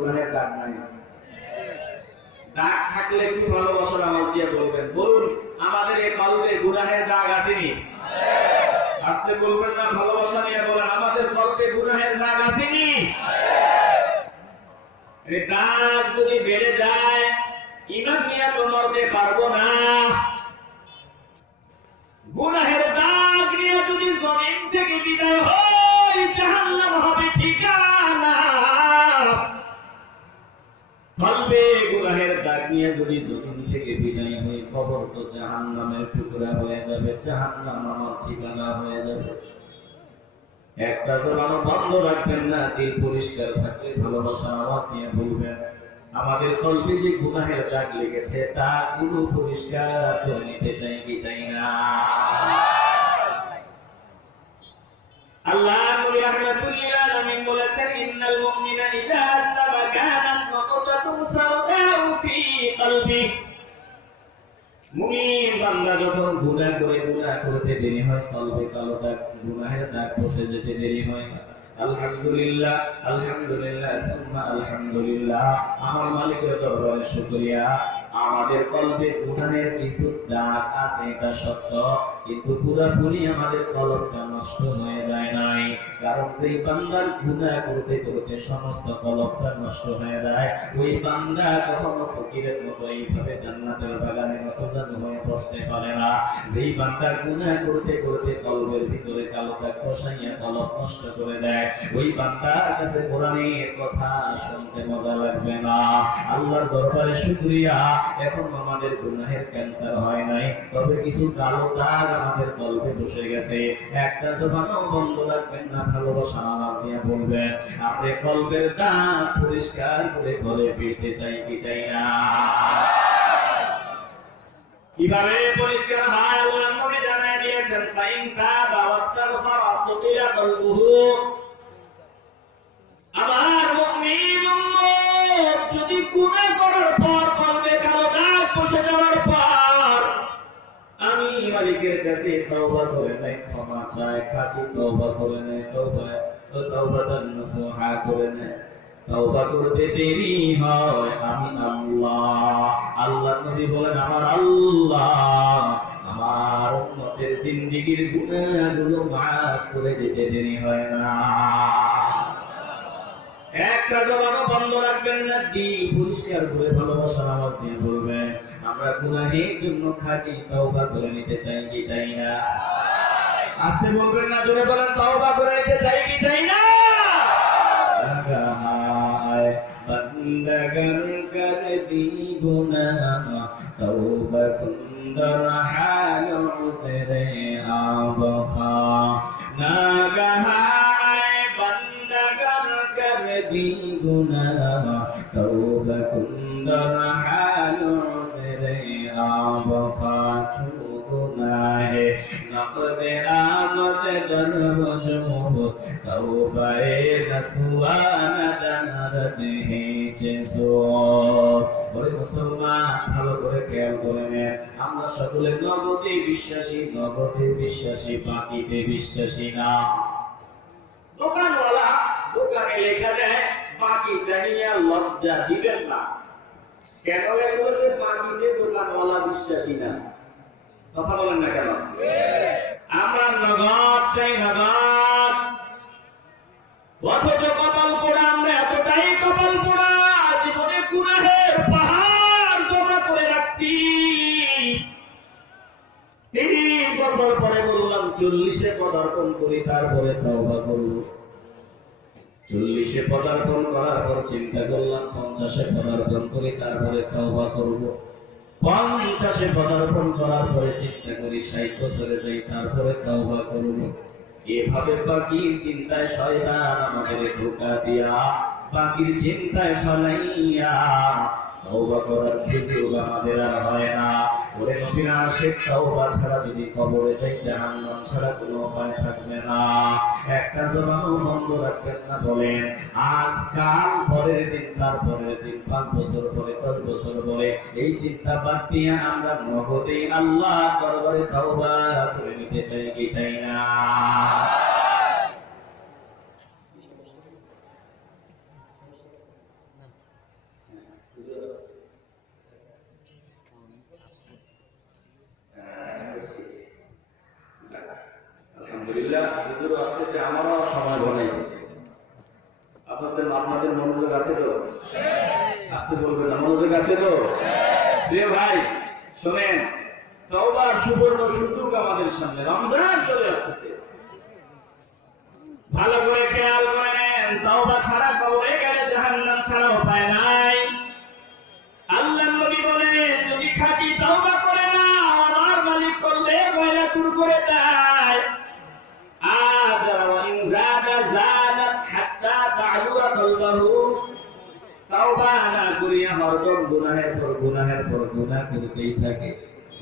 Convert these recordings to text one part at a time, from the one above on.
গুনাহের দাগ নাই। দাগ থাকলে একটু ভালোবাসার আমল দিয়ে বলবেন, বলুন আমাদের এই কলবে গুনাহের দাগ আসেনি? আজকে বলবেন না, ভালোবাসা নিয়ে বলেন আমাদের কলবে গুনাহের দাগ আসেনি? এই দাগ যদি বেড়ে যায় ঈমান নিয়ে তো মরতে পারবো না। গুনাহের দাগ নিয়ে যদি জমিন থেকে বিদায় হই জাহান্নাম হবে ঠিকানা। কলবে গুনাহের দাগ নিয়ে যদি জমিন থেকে বিদায় হই কবর তো জাহান্নামের টুকরা হয়ে যাবে, জাহান্নাম আমার ঠিকানা হয়ে যাবে। একটা জবান বন্ধ রাখবেন না, দিল পরিষ্কার থাকলে ভালোবাসার আওয়াজ নিয়ে বলবেন আমাদের কলবে যে গুনাহের দাগ লেগেছে তা গুলো পরিষ্কার করে নিতে চাই কি চাই না? আল্লাহ নবী রাহমাতুল্লিল আলামিন বলেছেন ইন্নাল মুমিনা ইযা তাবা কানাত নকতাতুন সাওদাউ ফি কলবি। মুমিন বান্দা যখন গুনাহ করতে দেরি হয় কলবে কালো দাগ গুনাহের দাগ বসে যেতে দেরি হয়। আলহামদুলিল্লাহ আলহামদুলিল্লাহ সুম্মা আলহামদুলিল্লাহ, আমার মালিকের দরবারে শুকরিয়া। আমাদের কলবে গুনাহের কিছু দাগ আছে এটা সত্য, কিন্তু পুরোপুরি আমাদের কলবটা নষ্ট হয়ে যায় নাই। কারণ সেই বান্দার গুনাহ করতে করতে সমস্ত কলবটা নষ্ট হয়ে যায়, ওই বান্দা কখনো ফকিরের মতো এইভাবে জান্নাতের বাগানে নতজানু হয়ে বসতে পারে না। যেই বান্দা গুনাহ করতে করতে কলবের ভিতরে কালো দাগ বসাইয়া কলব নষ্ট করে দেয়, ওই বান্দার কাছে কোরআনের কথা শুনতে মজা লাগবে না। আল্লাহর দরবারে শুকরিয়া, এখন আমাদের গুনাহের ক্যান্সার হয় নাই, তবে কিছু কালো দাগ আমাদের কলবে বসে গেছে। একটা জবানও বন্ধ রাখবেন না, ভালোবাসা আমার দিয়ে বলবেন আমরা কলবের দাগ পরিষ্কার করে ঘরে ফিরতে চাই কি চাই না? কিভাবে পরিষ্কার হয় আল্লাহ নবী জানায় দিয়েছেন, ফাইন তাবা ওয়াস্তাগফারা সুকিয়া কলবুহু। আমার মুমিন উম্মত যদি গুনাহ করার পর কলবে কালো দাগ বসে যাওয়ার পর আমি মালিকের কাছে তওবা করে নেই, ক্ষমা চাই, খাঁটি তওবা করে নেই, তওবাতান নসুহা করে নেই, তওবা করতে দেরি হয় আমি আল্লাহ নবী বলেন আমার আল্লাহ আমার উম্মতের জিন্দেগীর গুনাহগুলো মাফ করে দিতে দেরি হয় না। একটা জবানও বন্ধ রাখবেন না, দিল পরিষ্কার করে ভালোবাসার আওয়াজ দিয়ে বলবেন আমরা গুনাহের জন্য খাঁটি তওবা করে নিতে চাই কি চাই না? আস্তে বলবেন না, জোরে বলেন তওবা করে নিতে চাই কি চাই না? বন্দগন কর দি গুনাহ তওবা কুন্দর হালো তেরে আবখা নাগহায় বন্দগন কর দি গুনাহ তওবা কুন্দর হালো তেরে আবখা ছু গুনাহে নকদে আমদ দরজমহ তওবায়ে নসওয়ানা জানারত হেচেসো। বলে মুসলমান ভালো করে খেয়াল করে নেন, আমরা সকলে নগদে বিশ্বাসী বাকিতে বিশ্বাসী না। দোকানওয়ালা দোকানে লেখা দেয় বাকি জানিয়া লজ্জা দিবেন না। কেন লেখা যে বাকিতে দোকানওয়ালা বিশ্বাসী না? কথা বলেন না কেন? আমরা নগদ চাই, নগদ। অথচ কপাল পোড়া, আমরা এতটাই কপাল পোড়া জীবনে গুনাহের পাহাড় জমা করে রাখছি। ৩ বছর পরে বললাম 40-এ পদার্পণ করি, তারপরে তওবা করব। 40-এ পদার্পণ করার পর চিন্তা করলাম 50-এ পদার্পণ করি, তারপরে তওবা করব। 50-এ পদার্পণ করার পরে চিন্তা করি 60 বছরে যাই, তারপরে তওবা করব। এভাবে বাকির চিন্তায় শয়তান আমাদের ধোঁকা দিয়া বাকির চিন্তায় ফলাইয়া তওবা করার সুযোগ আমাদের আর হয় না। ওরে নবীরা শেখ তওবা ছাড়া যদি কবরে যাই জাহান্নাম ছাড়া কোনো উপায় থাকবে না। একটা জবানও বন্ধ রাখবেন না, বলেন আজ কাল পরের দিন তারপরের দিন 5 বছর পরে 10 বছর পরে এই চিন্তা বাদ দিয়ে আমরা নগদে আল্লাহ দরবারে তওবা করে নিতে চাই কি চাই না? আসতেছে, আমারও সময় বানাইতেছে। আপনাদের মনোযোগ আছে তো? আসতে বলবেন না, মনোযোগ আছে তো? প্রিয় ভাই শোনেন, তওবার সুবর্ণ সুযোগ আমাদের সামনে, রমজান চলে আসতেছে। ভালো করে খেয়াল করে নেন, তওবা ছাড়া কবরে গেলে জাহান্নাম ছাড়া উপায় নাই। আল্লাহর নবী বলেন, যদি খাঁটি তওবা করে না, আমার মালিক করবে গয়লা দূর করে দেয়। আযারা ওয়া ইন যাদা যাদাত হাত্তা তা'লুয়া কলবাহু। তওবা না করিয়া হরদম গুনাহের পর গুনাহের পর গুনাহ করতেই থাকে।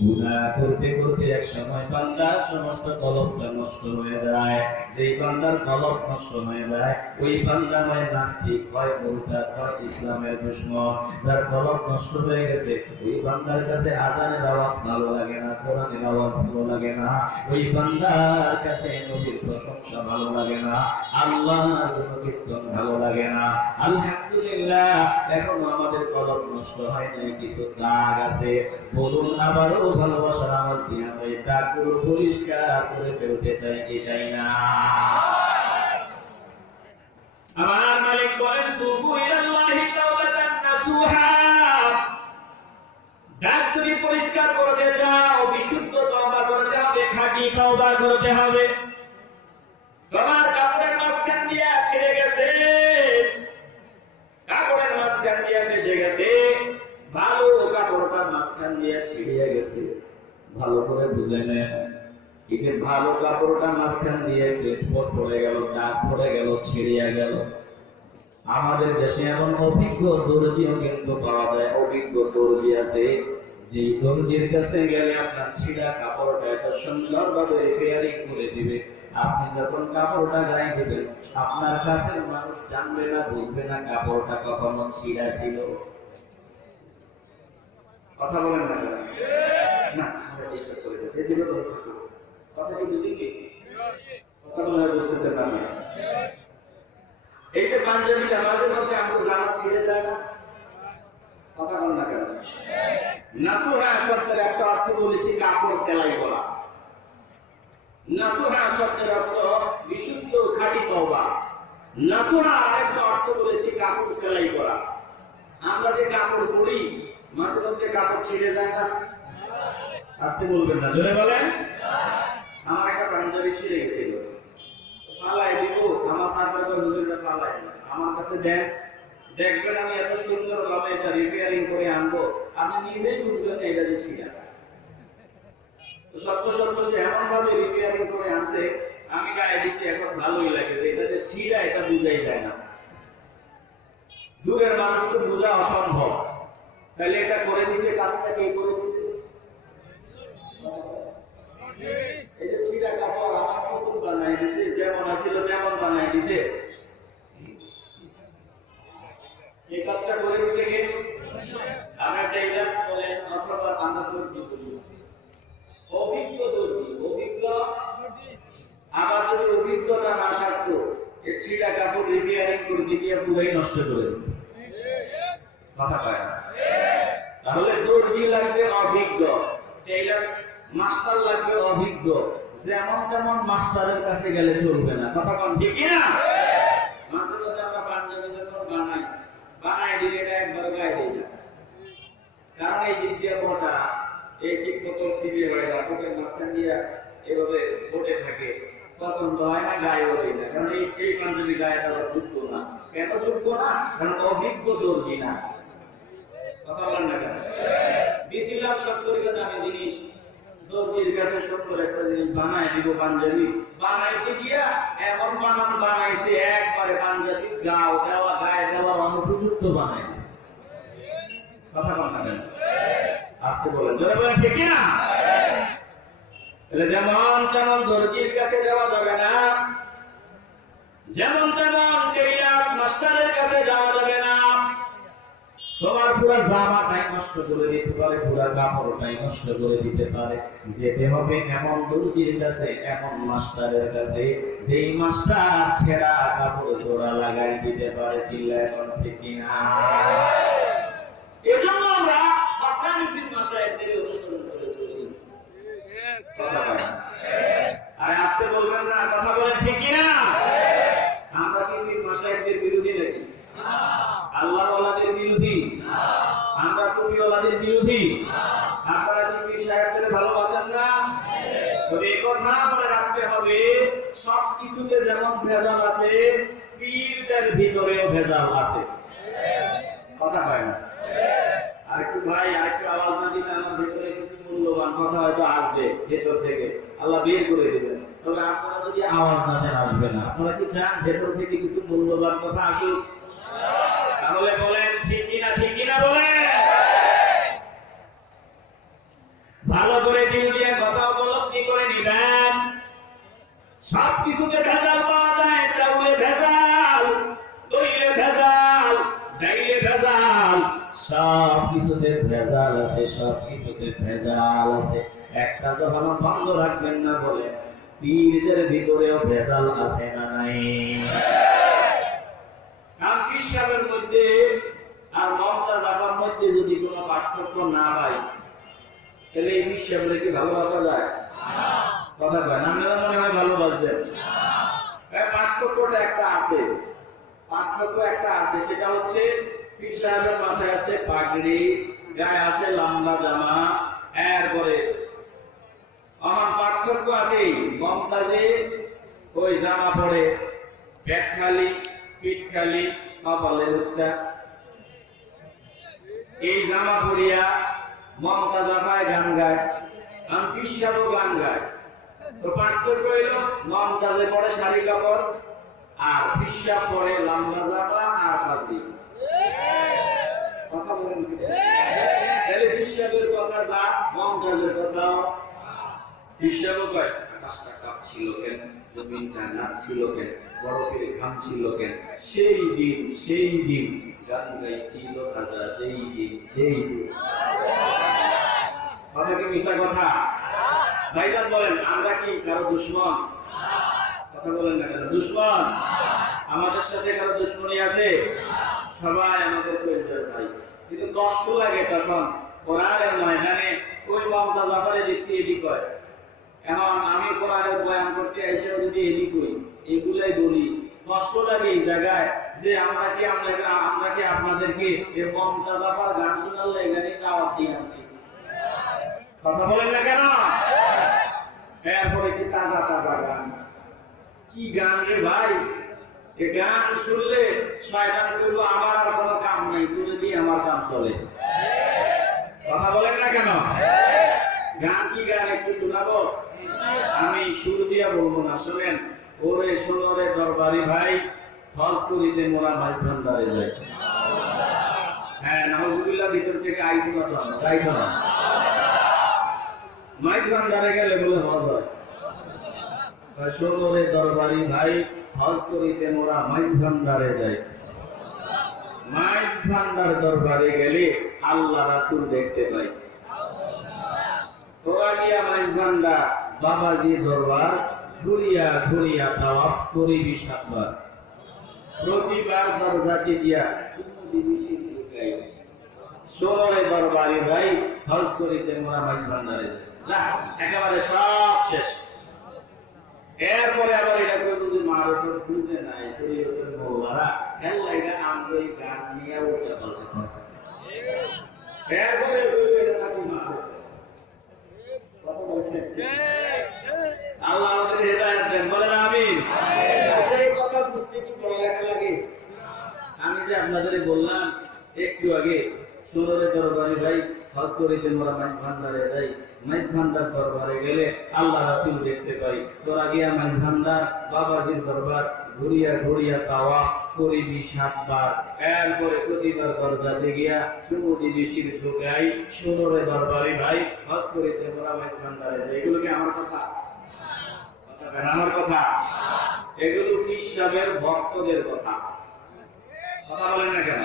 গুনাহ করতে করতে এক সময় বান্দার সমস্ত কলবটা নষ্ট হয়ে যায়। যেই বান্দার কলব নষ্ট হয়ে যায়, ওই বান্দা হয় নাস্তিক, হয় মুরতাদ, হয় ইসলামের দুশমন। যার কলব নষ্ট হয়ে গেছে, ওই বান্দার কাছে আযানের আওয়াজ ভালো লাগে না, কোরআনের আওয়াজ ভালো লাগে না, ওই বান্দার কাছে নবীর প্রশংসা ভালো লাগে না, আল্লাহর গুণকীর্তন ভালো লাগে না। আলহামদুলিল্লাহ, এখনো আমাদের কলব নষ্ট হয় নাই, কিছু দাগ আছে। বলুন আবারও ভালোবাসার আমল দিয়ে আমরা এই দাগগুলো পরিষ্কার করে ফেলতে চাই কি চাই না? আমার মালিক বলেন, তুবু ইলাল্লাহি তাওবাতান নাসুহা। দাগ যদি পরিষ্কার করতে চাও, বিশুদ্ধ তওবা করতে হবে, খাঁটি তওবা করতে হবে। তোমার কাপড়ের মাঝখান দিয়ে ছিঁড়ে গেছে, কাপড়ের মাঝখান দিয়ে ফেসে গেছে, ভালো কাপড়টার মাঝখান দিয়ে ছিঁড়ে গেছে, ভালো করে বুঝে নেন। এই যে ভালো কাপড়টার মাঝখান দিয়ে স্পট পড়ে গেল, দাগ পড়ে গেল, ছিঁড়িয়া গেল। আমাদের দেশে এমন অভিজ্ঞ দর্জিও কিন্তু পাওয়া যায়। অভিজ্ঞ দর্জি আছে, যে দর্জির কাছে গেলে আপনার ছিঁড়া কাপড়টা একটা সুন্দরভাবে রিপেয়ারিং করে দিবে। আপনি যখন কাপড়টা গায়ে দেবেন, আপনার কাছের মানুষ জানবে না, বুঝবে না কাপড়টা কখনো ছিঁড়া ছিল। কথা বলেন না কেন? না, আমরা চেষ্টা করে যাচ্ছি। কথা কি বুঝি কি? কথা বলে বুঝতেছেন না? এই যে পাঞ্জাবিটা আমাদের মধ্যে আমাদের জামা ছিঁড়ে যায় না, কথা বলেন না কেন? নাসুহা শব্দের একটা অর্থ বলেছি কাপড় সেলাই করা। নাসুহা শব্দের অর্থ বিশুদ্ধ খাঁটি তওবা। নাসুহা আরেকটা অর্থ বলেছি কাপড় সেলাই করা। আমরা যে কাপড় পরি, মাঝে মধ্যে কাপড় ছিঁড়ে যায় না? আসতে বলবেন না, জোরে বলেন। আমার একটা পাঞ্জাবি ছিঁড়ে গেছিল, ফালাই দিব, আমার সার্ভার হুজুররা ফালাই, আমার কাছে দেন, দেখবেন আমি এত সুন্দর ভাবে এটা রিপেয়ারিং করে আনবো, আপনি নিজেই বুঝবেন না এটা যে ছিঁড়া। সত্য সত্য সে এমন ভাবে রিপেয়ারিং করে আনছে, আমি গায়ে দিচ্ছি, এখন ভালোই লাগে যে এটা যে ছিঁড়া এটা বুঝাই যায় না। দূরের মানুষ তো বোঝা অসম্ভব, তাহলে এটা করে দিছে, কাজটা কে করে দিছে? এই যে ছিঁড়া কাপড় আমার নতুন বানাই দিছে, যেমন আছিল তেমন বানাই দিছে, এই কাজটা করে দিছে কে? আমরা টেইলার্স বলেন অথবা আমরা দর্জি বলি, অভিজ্ঞ দর্জি, অভিজ্ঞ। আমার যদি অভিজ্ঞতা না থাকতো, এই ছিঁড়া কাপড় রিপেয়ারিং করে দিয়ে পুরাই নষ্ট করে দিত। কথা পায় না? তাহলে দর্জি লাগবে অভিজ্ঞ, টেইলার মাস্টার লাগবে অভিজ্ঞ। যেমন তেমন মাস্টারের কাছে গেলে চলবে না, কথা কন ঠিক না? মাঝে মাঝে আমরা পাঞ্জাবি যখন বানাই দিলে এটা একবার গায়ে দিই না, কারণ এই দিক দিয়ে বোটা এই ঠিক মতো সিবিয়ে হয় না, বুকের মাঝখান দিয়ে এভাবে বোটে থাকে, পছন্দ হয় না, গায়েও দিই না। কারণ এই পাঞ্জাবি গায়ে দেওয়া যোগ্য না। কেন যোগ্য না? কারণ অভিজ্ঞ দর্জি না। কথা বলেন না কেন? দিছিলাম 70 টাকা দামি জিনিস, দর্জির কাছে 70 একটা জিনিস বানাই দিব পাঞ্জাবি, বানাইতে গিয়া এমন বানাইছে একবারে পাঞ্জাবি গায়ে দেওয়া অনুপযুক্ত বানাইছে। কথা বলেন না কেন? আজকে বলেন, জোরে বলেন ঠিক না? যেমন তেমন দর্জির কাছে যাওয়া যাবে না, যেমন তেমন টেইলার মাস্টারের কাছে যাওয়া যাবে না। তোমার পুরো জামাটাই নষ্ট করে দিতে পারে, পুরো কাপড়টাই নষ্ট করে দিতে পারে। যেতে হবে এমন দর্জির কাছে, এমন মাস্টারের কাছে, যেই মাস্টার ছেঁড়া কাপড় জোড়া লাগাই দিতে পারে। চিল্লায় এখন ঠিক কিনা? এজন্য আমরা অর্থনীতির মাসায়েখদের অনুসরণ করে চলি। কথা বলেন, আর আজকে বলবেন না, কথা বলেন ঠিক কিনা? আল্লাহর ওয়ালাদের বিরোধী? আমরা টুপিওয়ালাদের বিরোধী? আপনারা কি পীর সাহেবদের ভালোবাসেন না? তবে এই কথা মনে রাখতে হবে, সব কিছুতে যেমন ভেজাল আছে, পীরদের ভিতরেও ভেজাল আছে। কথা কয় না? আরেকটু ভাই, আরেকটু আওয়াজ না দিলে আমার ভিতরে কিছু মূল্যবান কথা হয়তো আসবে ভেতর থেকে, আল্লাহ বের করে দেবেন। তবে আপনারা যদি আওয়াজ না দেন আসবে না। আপনারা কি চান ভেতর থেকে কিছু মূল্যবান কথা আসুক? তাহলে বলেন ঠিক কিনা, ঠিক কিনা বলেন। ভালো করে দিয়ে কথা উপলব্ধি করে নিবেন। সব কিছুতে ভেজাল পাওয়া যায়, চাউলে ভেজাল, দইলে ভেজাল, ডাইলে ভেজাল, সব কিছুতে ভেজাল আছে, সব কিছুতে ভেজাল আছে। একটা যখন বন্ধ রাখবেন না বলে পীরদের ভিতরেও ভেজাল আছে না নাই? আর হিসাবের মধ্যে আর মস্তাজার মধ্যে যদি কোনো পার্থক্য না হয়, তাহলে এই হিসাবে কি ভালোবাসা যায়? কথা কয় না? আপনারা মনে হয় ভালোবাসবেন। পার্থক্যটা একটা আছে, পার্থক্য একটা আছে, সেটা হচ্ছে পীর সাহেবের মাথায় আছে পাগড়ি, গায়ে আছে লম্বা জামা, এরপরে আমার পার্থক্য আছে মমতাজে ওই জামা পরে পেট খালি, পিঠ খালি, কপালে উঠা, এই জামা পরিয়া মমতাজা পায় গান গায়, আমি পীর সাহেবও গান গায়। তো পার্থক্য হইল মমতাজে পরে শাড়ি কাপড় আর পীর সাহেব পরে লম্বা জামা আর পাগড়ি। কথা বলেন তাহলে পীর সাহেবের কথা যা, মমতাজের কথাও। পীর সাহেবও কয় আকাশটা কাঁপছিল কেন, জমিনটা নাচছিল কেন, বরফের ঘাম ছিল কেন, সেই দিন সেই দিন গান গাইছিল রাজা, সেই দিন সেই দিন। কথা কি মিথ্যা কথা? ভাইজান বলেন, আমরা কি কারো দুশমন? কথা বলেন না কেন? দুশমন? আমাদের সাথে কারো দুশমনী আছে? সবাই আমাদের পরিচয় ভাই, কিন্তু কষ্ট লাগে তখন কোরআনের ময়দানে ওই মমতা ব্যাপারে দেখছি এদিক হয়। এখন আমি কোরআনের বয়ান করতে এসে যদি এদিক হই, এগুলাই বলি, কষ্ট লাগে এই জায়গায় যে আমরা কি আপনাদেরকে এই মমতা ব্যাপার গান শোনার এখানে দাওয়াত দিয়ে আনছি। কথা বলেন না কেন? এরপরে কি তাজা তাজা গান, কি গান রে ভাই! এ গান শুনলে শয়তান করবো আমার আর কোনো কাম নাই, তুলে দিয়ে আমার কাম চলে। কথা বলেন না কেন? গান কি গান একটু শোনাবো? আমি সুর দিয়া বলবো না, শোনেন। ওরে শোনো রে দরবারি ভাই, হজ করিতে মোরা ভাই ভান্ডারে যাই। হ্যাঁ, নাউজুবিল্লাহ, ভিতর থেকে আইতো না, যাইতো না। মাইক ভান্ডারে গেলে বলে হজ হয়। শোনো রে দরবারি ভাই, হজ করিতে মোরা মাইক ভান্ডারে যাই। মাইক ভান্ডার দরবারে গেলে আল্লাহ রাসূল দেখতে পাই। তোরা গিয়া মাইক ভান্ডার বাবাজি দরবার ঘুরিয়া ঘুরিয়া তাওয়াফ করিবি 7 বার। প্রতিবার দরজাকে দিয়া চুমু দিবি শিরকাই। শোনো রে দরবারি ভাই, হজ করিতে মোরা মাইক ভান্ডারে যাই। একেবারে সব শেষ। এরপরে আবার এটা করে যদি মারফত খুঁজে নাই শরীয়তের মৌলারা, হেল্লা এটা আমরা এই গান নিয়ে উঠতে পারতে থাকে। এরপরে এটা নাকি মারফত। কথা বলছেন? আল্লাহ আমাদের হেদায়েত দেন, বলেন আমিন। এই কথা বুঝতে কি পড়ালেখা লাগে? আমি যে আপনাদের বললাম একটু আগে, শোনো রে দরবারি ভাই, হজ করিতে মোরা মাইক ভান্ডারে যাই। মাইক ভান্ডার দরবারে গেলে আল্লাহ রাসূল দেখতে পাই। তোরা গিয়া মাইক ভান্ডার বাবাজির দরবার ঘুরিয়া ঘুরিয়া তাওয়াফ করিবি 7 বার। এরপরে প্রতিবার দরজাতে গিয়া চুমু দিবি শির ঝুঁকাই। শোনো রে দরবারি ভাই, হজ করিতে মোরা মাইক ভান্ডারে যাই। এগুলো কি আমার কথা? আমার কথা? এগুলো পীর সাহেবের ভক্তদের কথা। কথা বলেন না কেন?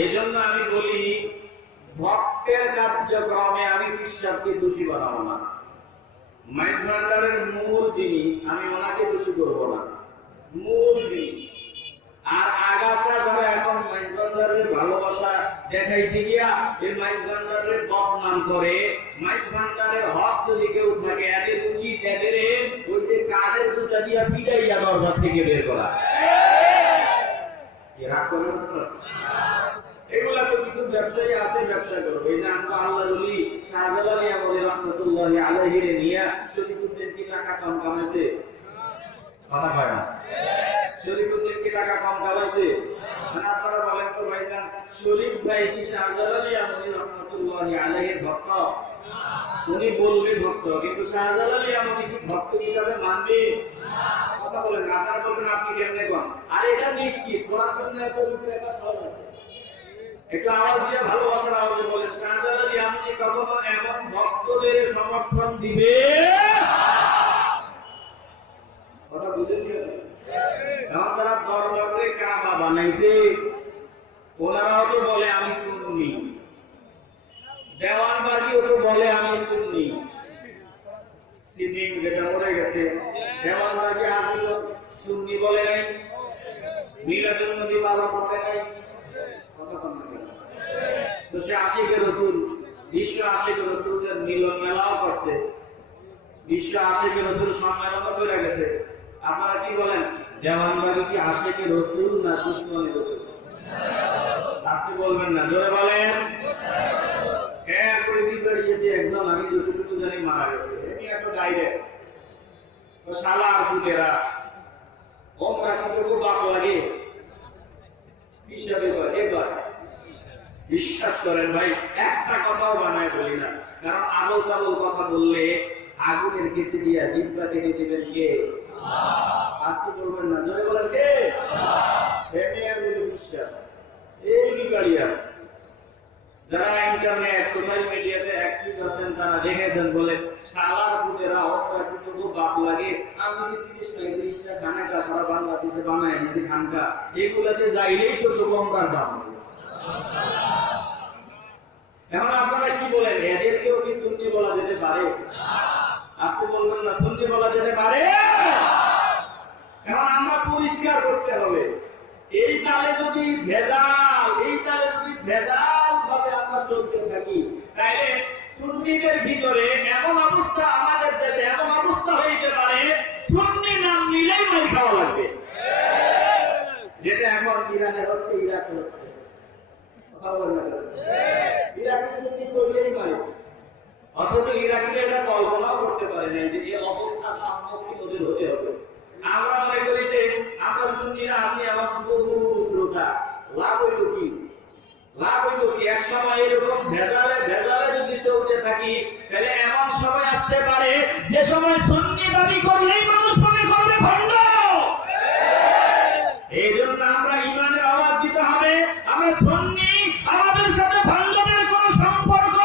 এই জন্য আমি বলি, ভক্তের কার্যক্রমে আমি পীর সাহেবকে দোষী বানাবো না। মাইক ভান্ডারের মূল যিনি, আমি ওনাকে দোষী করবো না, মূল যিনি। আর আগাটা যারা এখন মাইক ভান্ডারের ভালোবাসা দেখাইতে গিয়া এই মাইক ভান্ডারের বদনাম করে, মাইক ভান্ডারের হক যদি কেউ থাকে, এদের উচিত এদের ওই যে কাজের জুতা দিয়া পিটাইয়া দরবার থেকে বের করা। রাগ করবেন না? এগুলা তো কিছু ব্যবসায়ী আছে, ব্যবসা করবে। এই যে আমরা আল্লাহর ওলি শাহজালাল আমাদের রহমাতুল্লাহি আলাইহি নিয়া শরীফুদ্দিন কি টাকা কম কামাইছে? কথা কয় না? শরীফুদ্দিন কি টাকা কম কামাইছে? মানে আপনারা বলেন তো ভাইজান, শরীফ ভাই শাহজালাল আমাদের রহমাতুল্লাহি আলাইহির ভক্ত? উনি বলবে ভক্ত, কিন্তু শাহজালাল আমাদের কি ভক্ত হিসাবে মানবে? কথা বলেন, আপনারা বলবেন আপনি কেমনে কোন? আর এটা নিশ্চিত কোরআন সুন্নাহর পবিত্র একটা সওয়াল আছে। একটু আওয়াজ দিয়ে ভালোবাসার আওয়াজে বলেন, শাহজালাল আপনি কখনো এমন ভক্তদের সমর্থন দিবে? কথা বুঝেন কি? এখন তারা দরবারে কাবা বানাইছে, ওনারাও তো বলে আমি সুন্নি, দেওয়ানবাগিও তো বলে আমি সুন্নি, সিদ্দিক যেটা মরে গেছে দেওয়ানবাগি আসল সুন্নি বলে নাই, মিলাদুন নবী পালন করে নাই। কথা বলেন না? তো সে আশিকে রাসূল, বিশ্ব আশিকে রাসূলের মিলন মেলাও করছে, বিশ্ব আশিকে রাসূল সম্মেলন করে গেছে। আপনারা কি বলেন, দেওয়ানবাগি কি আশিকে রাসূল না দুশমনে রাসূল? আপনি বলবেন না, জোরে বলেন। এরপরে বিপরীতে একদম আমি যতটুকু জানি মারা গেছে, এমনি একটা ডাইরেক্ট তো শালা আর পুতেরা ওমরা কিন্তু খুব বাপ লাগে হিসাবে এবার বিশ্বাস করেন ভাই, একটা কথাও বানায় বলি না, কারণ আবল তাবল কথা বললে আগুনের কিছু দিয়া জিব্বা কেটে দিবেন কে? আজকে বলবেন না, জোরে বলেন কে? বিশ্বাস এই বিকারিয়া যারা ইন্টারনেট সোশ্যাল মিডিয়াতে অ্যাক্টিভ আছেন তারা দেখেছেন, বলে শালার পুতেরা ওরা কিন্তু খুব বাপ লাগে, আমি যে 30-35টা খানাকা সারা বাংলাদেশে বানায় দিয়েছি খানকা, এগুলাতে যাইলেই তো কমকার দাম। এখন আপনারা কি বলেন, এদেরকেও কি সুন্নি বলা যেতে পারে? আজকে বলবেন না সুন্নি বলা যেতে পারে? এখন আমরা পরিষ্কার করতে হবে, এই তালে যদি ভেজাল ভাবে আমরা চলতে থাকি, তাইলে সুন্নিদের ভিতরে এমন অবস্থা, আমাদের দেশে এমন অবস্থা হইতে পারে সুন্নি নাম নিলেই মাই খাওয়া লাগবে, যেটা এখন ইরানে হচ্ছে, ইরাকে হচ্ছে। ইরাকে সুন্নি করলেই মারে, অথচ ইরাকিরা এটা কল্পনাও করতে পারে না যে এই অবস্থার সম্মুখীন ওদের হতে হবে। আমরা মনে করি যে আমরা সুন্নিরা আছি, আমার বহু শ্রোতা, লাভ হইল কি? এক সময় এরকম ভেজালে যদি চলতে থাকি, তাহলে এমন সময় আসতে পারে যে সময় সুন্নি দাবি করলেই মানুষ মনে করবে ভণ্ড। এই জন্য আমরা ইমানের আওয়াজ দিতে হবে, আমরা সুন্নি, আমাদের সাথে ভণ্ডদের কোনো সম্পর্ক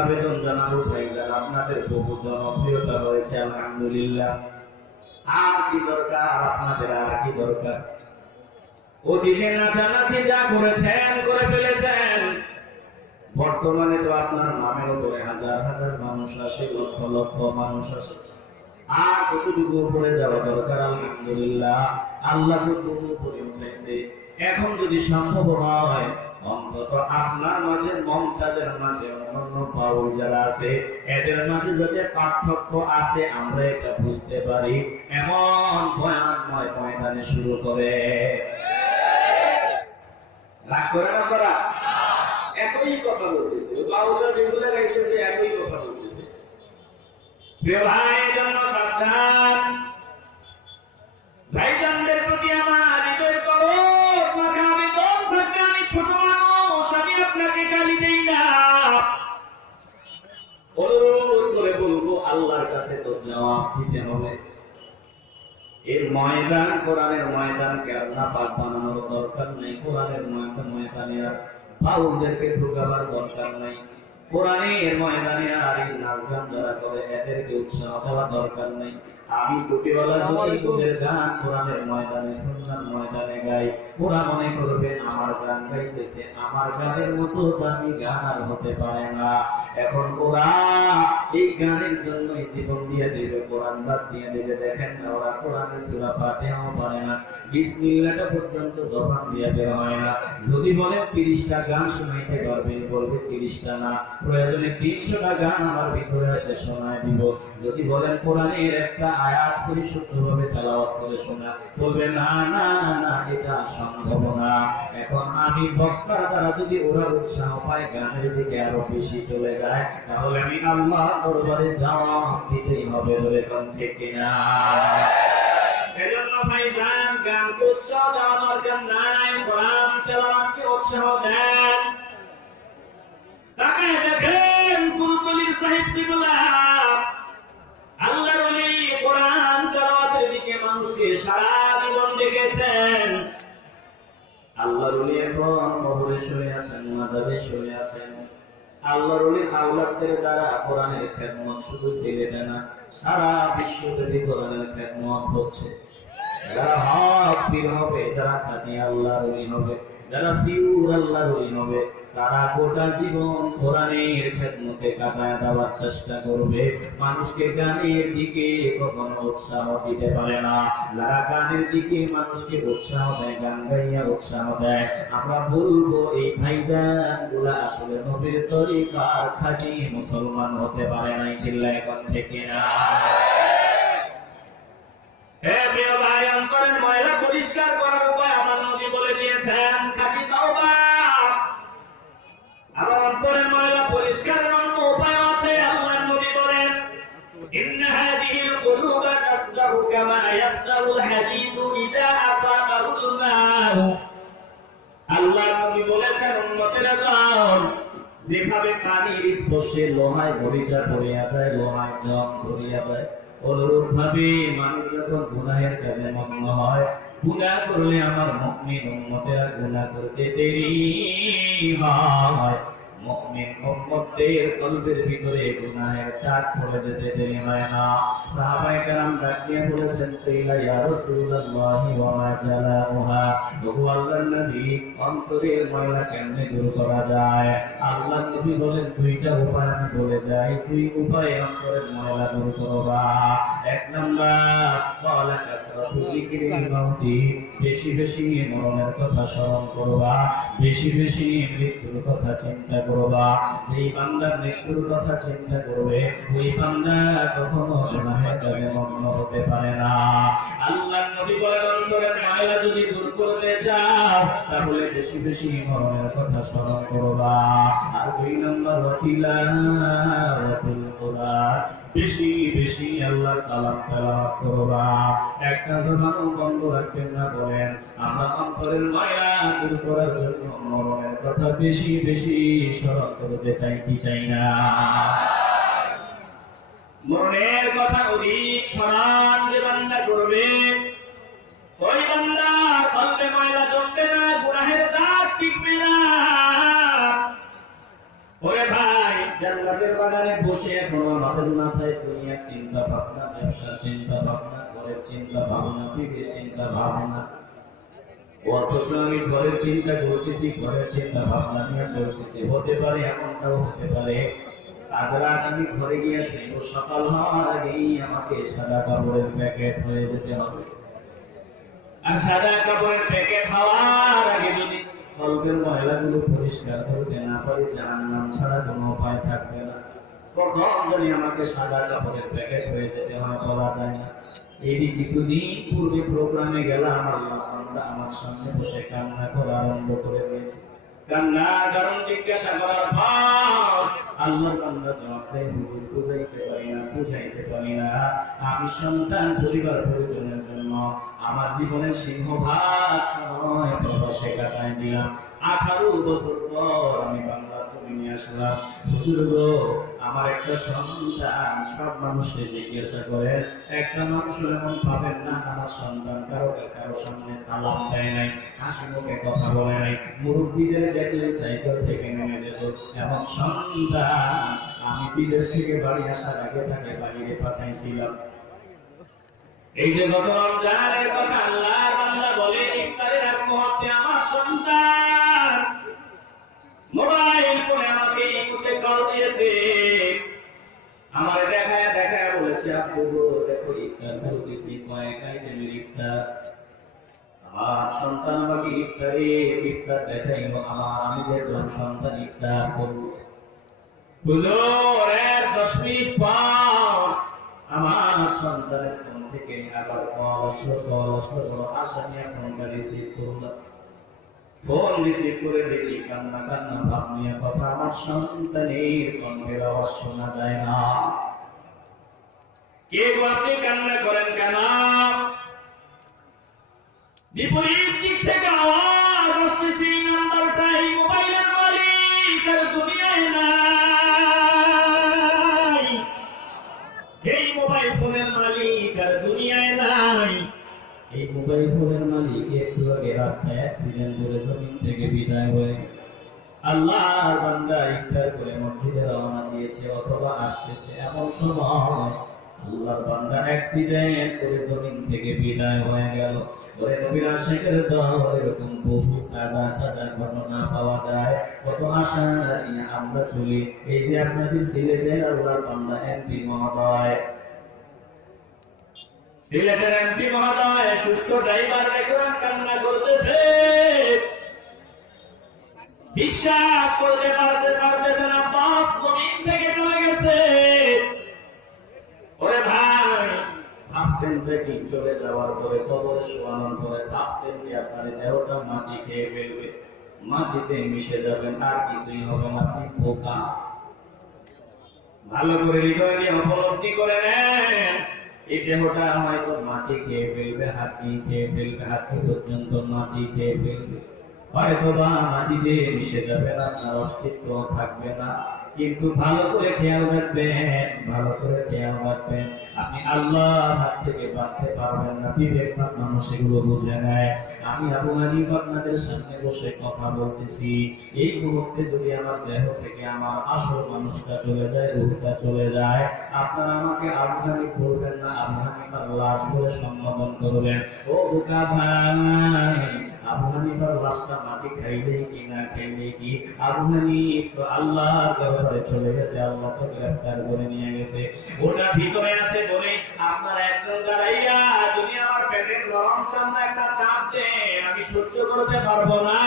আবেদন জানাবো ভাইজান, আপনাদের বহু জনপ্রিয়তা রয়েছে আলহামদুলিল্লাহ, আর কি দরকার আপনাদের, আর কি দরকার? ওদিকে নাচানাচি যা করেছেন করে ফেলেছেন, বর্তমানে তো আপনার নামের উপরে হাজার হাজার মানুষ আসে, লক্ষ লক্ষ মানুষ আসে, আর কতটুকু উপরে যাওয়া দরকার? আলহামদুলিল্লাহ আল্লাহ তো উপরে উঠেছে। এখন যদি সম্ভব হয়, অন্তত আপনার মাঝে, মমতাজের মাঝে, অন্যান্য পাউল যারা আছে এদের মাঝে যদি পার্থক্য আছে আমরা এটা বুঝতে পারি, এমন ভয়ানময় ময়দানে শুরু করে রাগ করে না করা, একই কথা বলতেছে বাউলরা যেগুলো গাইতেছে, একই কথা বলতেছে। প্রিয় ভাই, এজন্য সাবধান, ভাইজানদের প্রতি আমার হৃদয় করো, ছোট মানুষ, আমি আপনাকে গালি দেই না, অনুরোধ করে বলবো আল্লাহর কাছে তো জবাব দিতে হবে। এই ময়দান, কোরআনের ময়দানকে আল্লাহ পাক বানানোর দরকার নেই। কোরআনের ময়দানে আর বাউলদেরকে ঢোকাবার দরকার নাই। কোরআনের ময়দানে আর এই নাচ গান যারা করে এদেরকে উৎসাহ দেওয়ার দরকার নেই। আমি টুপিওয়ালা যদি তোদের গান কোরআনের ময়দানে, সুন্নাহর ময়দানে গাই, ওরা মনে করবে আমার গান গাইতেছে। আমার গানের মতো দামি গান আর হতে পারে না। এখন ওরা এই গানের জন্য জীবন দিয়ে দেবে, কোরআন বাদ দিয়ে দেবে। দেখেন না, ওরা কোরআনের সূরা ফাতিহাও পারে না, বিসমিল্লাহটা পর্যন্ত জবান দিয়ে বের হয় না। যদি বলেন 30টা গান শোনাইতে পারবে, বলবে 30টা না, প্রয়োজনে 300টা গান আমার ভিতরে আছে শোনায় দিব। যদি বলেন কোরআনের একটা আয়াত শুদ্ধভাবে তেলাওয়াত করে শোনা, বলবে না না না, এটা সম্ভব না। এখন আমি বক্তার দ্বারা যদি ওরা উৎসাহ পায়, গানের দিকে আরো বেশি চলে যায়, তাহলে আমি আল্লাহ দরবারে জবাব দিতেই হবে। বলে কোন ঠিক কিনা? এজন্য ভাইজান, গানকে উৎসাহ দেওয়া দরকার নাই, কোরআন তেলাওয়াতকে উৎসাহ দেন। তাকে দেখেন ফুলতলি সাহিব কিবলা, আল্লাহর ওলি কোরআন তেলাওয়াতের দিকে মানুষকে সারা জীবন ডেকেছেন। আল্লাহর ওলি এখন কবরে শুয়ে আছেন, মাজারে শুয়ে আছেন। আল্লাহর ওলির আওলাদদের দ্বারা কোরআনের খেদমত শুধু সিলেটে না, সারা বিশ্বব্যাপী কোরআনের খেদমত হচ্ছে। যারা হক পীর হবে, যারা খাঁটি আল্লাহর ওলি হবে, যারা পিওর আল্লাহর ওলি হবে, তারা গোটা জীবন কোরআনের খেদমতে কাটায় দেওয়ার চেষ্টা করবে। মানুষকে গানের দিকে কখনো উৎসাহ দিতে পারে না। যারা গানের দিকে মানুষকে উৎসাহ দেয়, গান গাইয়া উৎসাহ দেয়, আমরা বলবো এই ভাইজান গুলা আসলে নবীর তরিকার খাঁটি মুসলমান হতে পারে নাই। চিল্লায় কোন থেকে না? হে প্রিয় ভাই, অন্তরের ময়লা পরিষ্কার করার উপায় আমার নবী বলে দিয়েছেন, খাঁটি তাওবা। আমার অন্তরের ময়লা পরিষ্কার করার উপায় আছে, আল্লাহর নবী বলেন, ইন্না হাদিহিল কুলুবা তাসদাহু কামা ইয়াসদাহুল হাদীদু ইযা আসাবাহুল মাউ। আল্লাহর নবী বলেছেন, উম্মতেরা দল যেভাবে পানির স্পর্শে লোহায় মরিচা পড়িয়া যায়, লোহায় জং ধরিয়া যায়, অনুরূপ ভাবে মানুষ যখন গুনাহের কাজে মগ্ন হয়, গুনাহ করলে আমার মুমিন উম্মতেরা গুনাহ করতে দেরি হয়। মুমিন উম্মতের কলবের ভিতরে গুনাহের দাগ পড়ে যেতে দেরি হয় না। সাহাবায়ে কেরাম ডাকিয়ে বলেছেন, কিলা ইয়া রাসূলুল্লাহি ওয়া মা জালাউহা, ওগো আল্লাহর নবী, অন্তরের ময়লা কেমনে দূর করা যায়? আল্লাহর নবী বলেন, দুইটা উপায় আমি বলে যাই, দুই উপায়ে অন্তরের ময়লা দূর করবা। এক নাম্বার, ক্বালা কাসরাতু যিকরিল মাউতি, বেশি বেশি মরণের কথা স্মরণ করবা, বেশি বেশি মৃত্যুর কথা চিন্তা করবা। যেই বান্দা মৃত্যুর কথা চিন্তা করবে, ওই বান্দা কখনো গুনাহের কাজে মগ্ন হতে পারে না। আল্লাহর নবী বলেন, অন্তরের ময়লা যদি দূর করতে চাও, তাহলে বেশি বেশি মরণের কথা স্মরণ করবা। আর দুই নম্বর, তিলাওয়াতুল কুরআন, বেশি বেশি আল্লাহর কালাম তেলাওয়াত করবা। একটা জবানও বন্ধ রাখবেন না। বলেন, আমরা অন্তরের ময়লা দূর করার জন্য মরণের কথা বেশি বেশি স্মরণ করতে চাই কি চাই না? মরণের কথা অধিক স্মরণ যে বান্দা করবে, ওই বান্দা কলবে ময়লা জমবে না, গুনাহের দাগ টিকবে না। ওরে ভাই, জান্নাতের বাগানে বসে এখনো আমাদের মাথায় দুনিয়ার চিন্তা ভাবনা, ব্যবসার চিন্তা ভাবনা, ঘরের চিন্তা ভাবনা, বিয়ের চিন্তা ভাবনা, অথচ আমি ঘরের চিন্তা করতেছি, ঘরের চিন্তা ভাবনা নিয়ে চলতেছি। হতে পারে এমনটাও হতে পারে, আজ রাত আমি ঘরে গিয়ে শুনব, সকাল হওয়ার আগেই আমাকে সাদা কাপড়ের প্যাকেট হয়ে যেতে হবে। আর সাদা কাপড়ের প্যাকেট হওয়ার আগে যদি কলবের ময়লাগুলো পরিষ্কার করতে না পারি, জাহান্নাম ছাড়া কোনো উপায় থাকবে না। কখন যদি আমাকে সাদা কাপড়ের প্যাকেট হয়ে যেতে হয় বলা যায় না। এই কিছুদিন পূর্বে প্রোগ্রামে গেলাম, আমরা আমার সামনে বসে কান্না করা আরম্ভ করে দিয়েছি। কান্নার কারণ জিজ্ঞাসা করার পর আল্লাহ বান্দা জবাব দেয়, বুঝাইতে পারি না। আমি সন্তান, পরিবার, পরিজনের জন্য আমার জীবনের সিংহভাগ সময় প্রবাসে কাটায় দিলাম। 18 বছর পর আমি বাংলার জমিনে নিয়ে আসলাম। হুজুর গো, আমার একটা সন্তান, সব মানুষকে জিজ্ঞাসা করে, একটা মানুষ এমন পাবেন না আমার সন্তান কারো সামনে সালাম দেয় নাই, হাসি মুখে কথা বলে নাই, মুরব্বীদের দেখলে সাইকেল থেকে নেমে যেত, এমন সন্তান আমি বিদেশ থেকে বাড়ি আসার আগে তাকে বাড়িতে পাঠাইছিলাম। এই যে গত রমজানের কথা আল্লাহর বান্দা বলে, ইফতারের আগ মুহূর্তে আমার সন্তান মোবাইল ফোনে আমাকে ইমুতে কল দিয়েছে, আমার দেখায় বলেছে, আব্বু গো দেখো ইফতার করতেছি, কয়েকটাই যে ইফতার। আমার সন্তান আমাকে ইফতার দেখাইলো, আমি দেখলাম সন্তান ইফতার করলো। হুজুর 10 মিনিট পর আমার সন্তানের ফোন থেকে আবার কল আসলো, আশা নিয়ে ফোনটা রিসিভ করলাম। ফোন রিসিভ করে দেখি কান্না ভাব নিয়ে কথা, আমার সন্তানের কণ্ঠের আওয়াজ শোনা যায় না। কে গো আপনি কান্না করেন কেন? বিপরীত দিক থেকে আওয়াজ আসছে, 3 নম্বরটাই মোবাইলের মালিক আর দুনিয়ায় নাই। এই মোবাইল ফোনের মালিক আর দুনিয়ায় নাই। এই মোবাইল ফোনের মালিক একটু আগে রাস্তায় অ্যাক্সিডেন্ট করে জমিন থেকে বিদায় হয়ে আল্লাহর বান্দা ইফতার করে মসজিদে রওনা দিয়েছে অথবা আসতেছে, এমন সময় আল্লাহর বান্দা অ্যাক্সিডেন্ট করে জমিন থেকে বিদায় হয়ে গেল। ওরে নবীর আশিকের দল, এরকম বহু তাজা ঘটনা পাওয়া যায়। কত আশা নিয়ে আমরা চলি। এই যে আপনাদের সিলেটের আল্লাহর বান্দা এমপি মহোদয়, সিলেটের এমপি মহোদয় সুস্থ ড্রাইভার দেখলাম কান্না করতেছে, বিশ্বাস করতে পারতেছে না, বাস জমিন থেকে চলে গেছে। ওরে ভাই, ভাবছেন দেখি চলে যাওয়ার পরে কবরে শোয়ানোর পরে ভাবছেন যে আপনার দেহটা মাটি খেয়ে ফেলবে, মাটিতে মিশে যাবেন, আর কিছুই হবে না। আপনি বোকা। ভালো করে হৃদয় নিয়ে উপলব্ধি করে নেন, এই দেহটা হয়তো মাটি খেয়ে ফেলবে, হাড্ডি খেয়ে ফেলবে, হাড্ডি পর্যন্ত মাটি খেয়ে ফেলবে, হয়তো বা মাটিতে মিশে যাবে না, আপনার অস্তিত্ব থাকবে না। কিন্তু ভালো করে খেয়াল রাখবেন, আপনি আল্লাহর হাত থেকে বাঁচতে পারবেন না। বিবেকবান মানুষ এগুলো বুঝে নেয়। আমি আবু হানিফা আপনাদের সামনে বসে কথা বলতেছি, এই মুহূর্তে যদি আমার দেহ থেকে আমার আসল মানুষটা চলে যায়, রূহটা চলে যায়, আপনারা আমাকে আবু হানিফ বলবেন না, আবু হানিফার লাশ বলে সম্বোধন করবেন। ও বোকা ভাই, আবু হানিফার লাশটা মাটি খাইলেই কি না খাইলেই কি, আবু হানিফ তো আল্লাহর দরবারে চলে গেছে, আল্লাহ তো গ্রেফতার করে নিয়ে গেছে। ওটা ভিতরে আছে বলে আপনার একজন দাঁড়াইয়া যদি আমার পেটের নরম চামড়া একটা চাপ দেন, আমি সহ্য করতে পারবো না।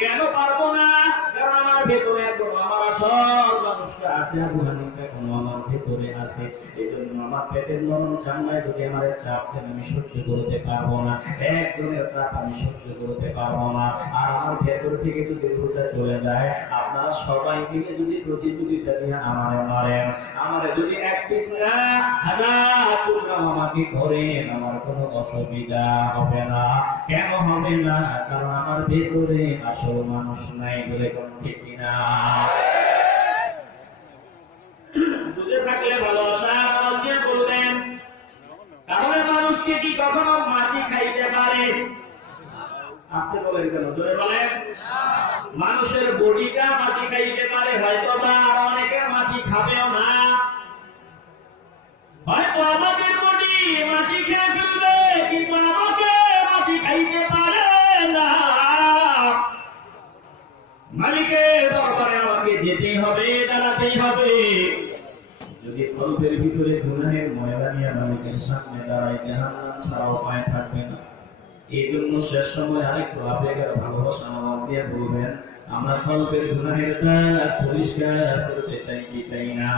কেন পারবো না? কারণ আমার ভেতরে এখন আমার আসল মানুষটা আছে, আবু হানিফা এখনো আমার ভেতরে আছে। এই জন্য আমার পেটের নরম চামড়ায় যদি আমার চাপ দেন, আমি সহ্য করতে পারবো না। একজনের চাপ আমি সহ্য করতে পারবো না। আর আমার ভেতর থেকে যদি রূহটা চলে যায়, আপনারা সবাই মিলে যদি প্রতিযোগিতা নিয়ে আমারে মারেন, আমারে যদি এক পিস না হাজার টুকরা আমাকে করেন, আমার কোনো অসুবিধা হবে না। কেন হবে না? কারণ আমার ভেতরে আসল মানুষ নাই বলে কোন ঠিক কিনা? বুঝে থাকলে ভালোবাসা দিয়ে বলবেন। তাহলে মানুষকে কি কখনো মাটি খাইতে পারে? আসতে বলেন কেন? জোরে বলেন। মানুষের বডিটা মাটি খাইতে পারে, হয়তো বা আর অনেকের মাটি খাবেও না। হয়তো আমাদের বডি মাটি খেয়ে ফেলবে, কিন্তু আমাকে মাটি খাইতে পারে না। মালিকের দরবারে আমাকে যেতেই হবে, দাঁড়াতেই হবে। যদি কল্পের ভিতরে গুনাহের ময়লা নিয়ে মালিকের সামনে দাঁড়ায়, জাহান্নাম ছাড়া উপায় থাকবে না। এই জন্য শেষ সময় আরেকটু আবেগ আর ভালোবাসা আমার দিয়ে বলবেন, আমরা কল্পের গুনাহের দাগ পরিষ্কার করতে চাই কি চাই না?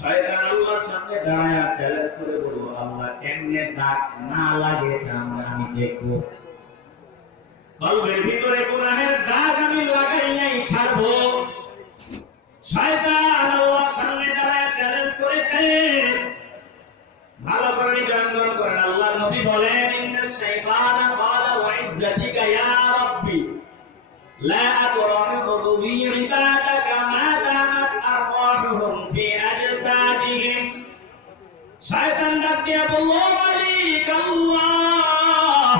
শয়তান আল্লাহর সামনে দাঁড়ায় চ্যালেঞ্জ করে বলবো, আল্লাহ কেমনে দাগ না লাগে তা আমি দেখবো। কল্পের ভিতরে গুনাহের দাগ আমি লাগাইয়াই ছাড়বো। শয়তান আল্লাহর সামনে দাঁড়ায় চ্যালেঞ্জ করেছে। ভালো করে নিয়ন্ত্রণ করেন। আল্লাহ নবী বলেন, ইন্নাশ শাইতানা ক্বালা ওয়া ইজ্জাতিকা ইয়া রাব্বি লা ويرغب بعبادك ما دامت أرواحهم في أجسادهم শয়তান ডাক দিয়া বলল মালিক আল্লাহ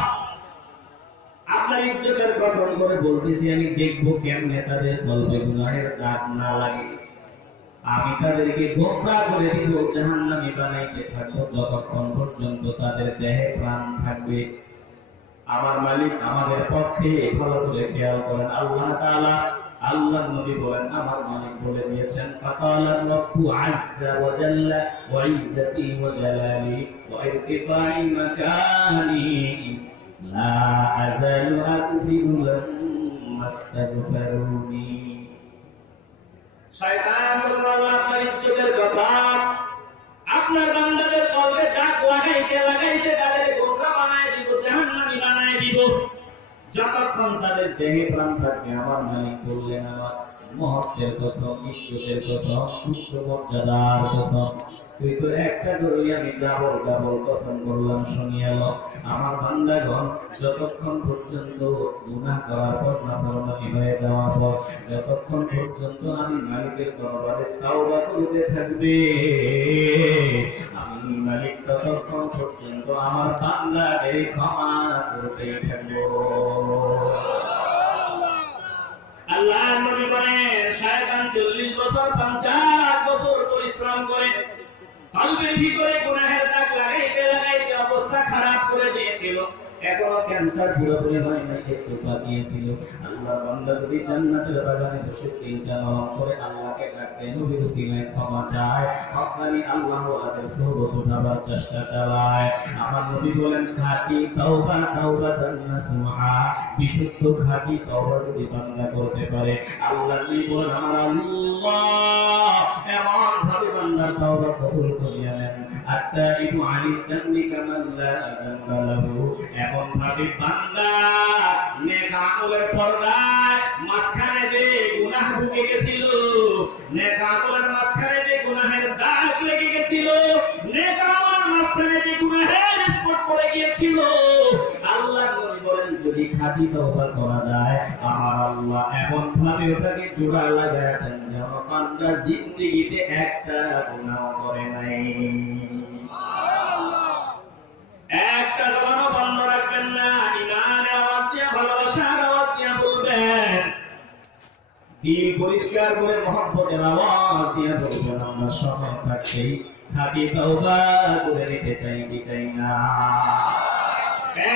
আপনার ইজ্জতের গঠন করে বলতেছি আমি দেখবো কেমনে তাদের কলবে গুনাহের দাগ না লাগে আমি তাদেরকে গোমরাহ করে দিব জাহান্নামী বানাইতে থাকবো যতক্ষণ পর্যন্ত তাদের দেহে প্রাণ থাকবে আমার মালিক আমাদের পক্ষে ভালো করে খেয়াল করেন আল্লাহ তাআলা আল্লাহ নবী বলেন আমার মালিক বলে দিয়েছেন ফাকালা রাব্বু আযযা ওয়া জাল্লা ওয়া ইজ্জতি ওয়া জালালি ওয়া ইরতিফা'i মাকানি লা আযালু আকফিরু মাস্তাগফিরুনি শয়তান বলল আল্লাহর ইজ্জতের কথা আপনার বান্দাদের কলবে দাগ লাগাইতে তাদের গোমরাহ বানায় দিব জাহান্নামী বানায় দিব যতক্ষণ তাদের দেহে প্রাণ থাকবে আমার মালিক বললেন আমার মুহূর্তের কসম ইজ্জতের কসম উচ্চ মর্যাদার কসম তুই তো একটা ধরে আমি ডাবল কসম করলাম শুনিয়ে লো আমার বান্দাগণ যতক্ষণ পর্যন্ত গুনাহ করার পর নাফরমানি হয়ে যাওয়ার পর যতক্ষণ পর্যন্ত আমি মালিকের দরবারে তাওবা করতে থাকবে আমি মালিক ততক্ষণ পর্যন্ত আমার বান্দাদের ক্ষমা করতে থাকবো আল্লাহ নবী বলেন শয়তান 40 বছর 50 বছর পরিশ্রম করে কলবের ভিতরে গুনাহের দাগ লাগাইতে অবস্থা খারাপ করে দিয়েছিল এখনো ক্যান্সার পুরোপুরি হয় না একটু বাকিয়েছিল আল্লাহর বান্দা যদি জান্নাতের বাগানে বসে তিনটা নরম করে আল্লাহকে ডাকে নবীর উসিলায় ক্ষমা চায় হকানি আল্লাহ ওয়াদের সোহবত উঠাবার চেষ্টা চালায় আমার নবী বলেন খাঁটি তাওবা নাসুহা বিশুদ্ধ খাঁটি তাওবা যদি বান্দা করতে পারে আল্লাহ নবী বলেন আমার আল্লাহ এমন ভাবে বান্দার তাওবা কবুল করিয়া নেন আত্তাইবু আনিল জান্নি কামান লা যানবা লাহু এমন ভাবে বান্দা নেক আমলের পর্দায় মাঝখানে যে গুনাহ ঢুকে গেছিল নেক আমলের মাঝখানে যে গুনাহের দাগ লেগে গেছিল নেক আমলের মাঝখানে যে গুনাহের স্পট পড়ে গিয়েছিল আল্লাহ নবী বলেন যদি খাঁটি তওবা করা যায় আমার আল্লাহ এমন ভাবে ওটাকে জোড়া লাগায় দেন যেন বান্দা জিন্দেগিতে একটা গুনাহ করে নাই একটা জবানও বন্ধ রাখবেন না ইমানের আওয়াজ দিয়ে ভালোবাসার আওয়াজ দিয়ে বলবেন দিল পরিষ্কার করে মহব্বতের আওয়াজ দিয়ে বলবেন আমরা সময় থাকতেই খাঁটি তওবা করে নিতে চাই কি চাই না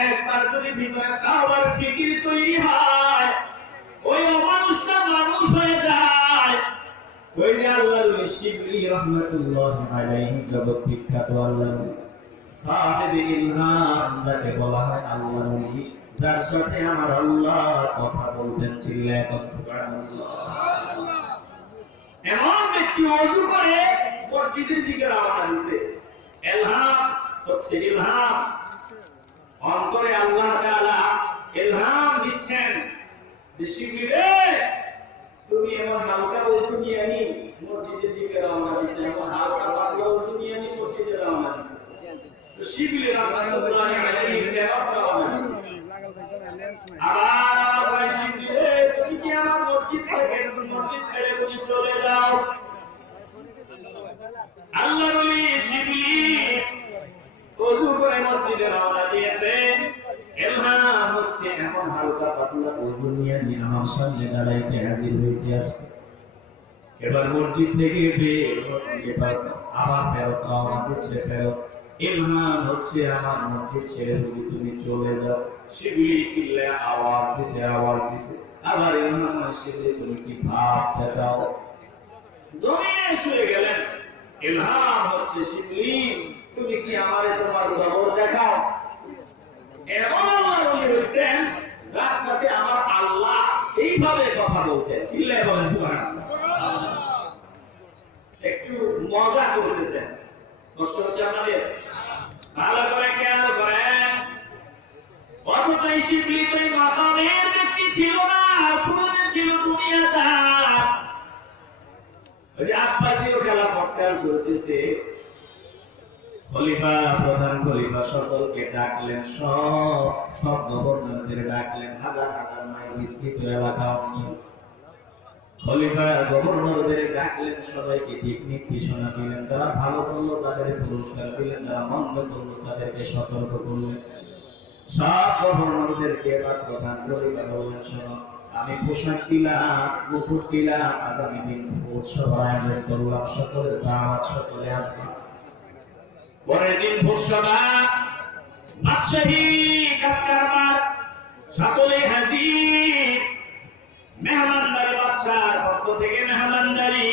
একবার যদি ভিতরে তওবার ফিকির তৈরি হয় ওই মানুষটা মানুষ হয়ে যায় ওই যে আল্লাহর শিবলি রাহমাতুল্লাহ আলাইহি জগৎ বিখ্যাত আল্লাহ সাহেব ইলহাম যাকে বলা হয় আল্লাহর ওলি যার সাথে আমার আল্লাহ কথা বলতেন চিল্লায় সুবহানাল্লাহ এমন ব্যক্তি ওযু করে মসজিদের দিকে রওনা দিয়েছে ইলহাম হচ্ছে ইলহাম অন্তরে আল্লাহ তাআলা ইলহাম দিচ্ছেন যে শিবলি রে তুমি এমন হালকা ওযু নিয়ে নি মসজিদের দিকে রওনা দিয়েছে এমন হালকা পাতলা ওযু নিয়ে নি মসজিদে রওনা দিয়েছে শিবলি রাহমাতুল্লাহ আলাইহি তেলাওয়াত রওনা দিয়েছে আবার শিবলি রে তুমি কি আমার মসজিদ ছেড়ে তুমি চলে যাও আল্লাহর ওলি শিবলি ওযু করে মসজিদে রওনা দিয়েছে ইলহাম হচ্ছে এমন হালকা পাতলা ওযু নিয়ে আমার সামনে দাঁড়াইতে হাজির হইতে আসছে এবার মসজিদ থেকে বের হয়ে আবার ফেরত রওনা দিচ্ছে ফেরত ইলহাম হচ্ছে আমার মসজিদ ছেড়ে তুমি চলে যাও শিবলি চিল্লায় আওয়াজ দিতে আবার ইলহাম শিবলি তুমি কি ভাবতে চাও জমিনে শুয়ে গেলেন ইলহাম হচ্ছে শিবলি তুমি কি আমারে তোমার জবর দেখাও এমন উনি হইছেন যার সাথে আমার আল্লাহ এইভাবে কথা বলতেন চিল্লায় বলেন সুবহানাল্লাহ একটু মজা করতেছেন কষ্ট হচ্ছে আপনাদের ভালো করে খেয়াল করেন অথচ এই শিবলি তো এই মাকামের ব্যক্তি ছিল না শুরুতে ছিল দুনিয়াদার ওই যে আব্বাসীয় খেলা ফটকার চলতেছে খলিফা প্রধান খলিফা সকলকে ডাকলেন সব গভর্নরদের ডাকলেন হাজার হাজার মাইল বিস্তৃত এলাকা অঞ্চল খলিফা গভর্নরদের ডাকলেন, সবাইকে দিক নির্দেশনা দিলেন, যারা ভালো করলো তাদের পুরস্কার দিলেন, যারা মন্দ করলো তাদেরকে সতর্ক করলেন। সব গভর্নরদেরকে এবার প্রধান খলিফা বললেন, শোনো, আমি পোশাক দিলাম, মুকুট দিলাম, আগামী দিন উৎসব আয়োজন করলাম, সকলের দাওয়াত সকলে আসবে। পরের দিন ভোজসভা, বাদশাহী কাজকারবার সকলে হাজির। মেহমানদারি, বাদশার পক্ষ থেকে মেহমানদারি।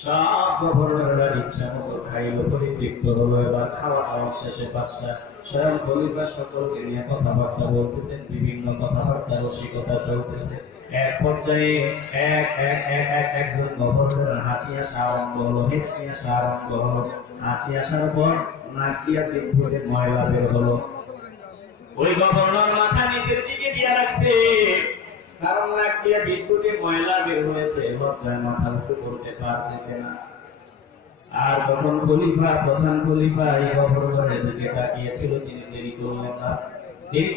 সব গভর্নররা ইচ্ছা মতো খাইল, পরিতৃপ্ত হলো। এবার খাওয়া দাওয়া শেষে বাদশা স্বয়ং খলিফা সকলকে নিয়ে কথাবার্তা বলতেছেন, বিভিন্ন কথাবার্তা রসিকতা চলতেছে। এক পর্যায়ে একজন গভর্নর হাঁচি আসা আরম্ভ হলো, হেঁচকি আসা আরম্ভ হলো। হাঁচি আসার পর নাক দিয়া পিঠ থেকে ময়লা বের হলো। ওই গভর্নর মাথা নিচের দিকে দিয়ে রাখছে, কারণ নাক দিয়ে বিদ্যুতে ময়লা বের হয়েছে, লজ্জায় মাথা উঁচু করতে পারতেছে না। আর তখন খলিফা, প্রধান খলিফা এই গভর্নরের দিকে তাকিয়েছিল, তিনি দেরি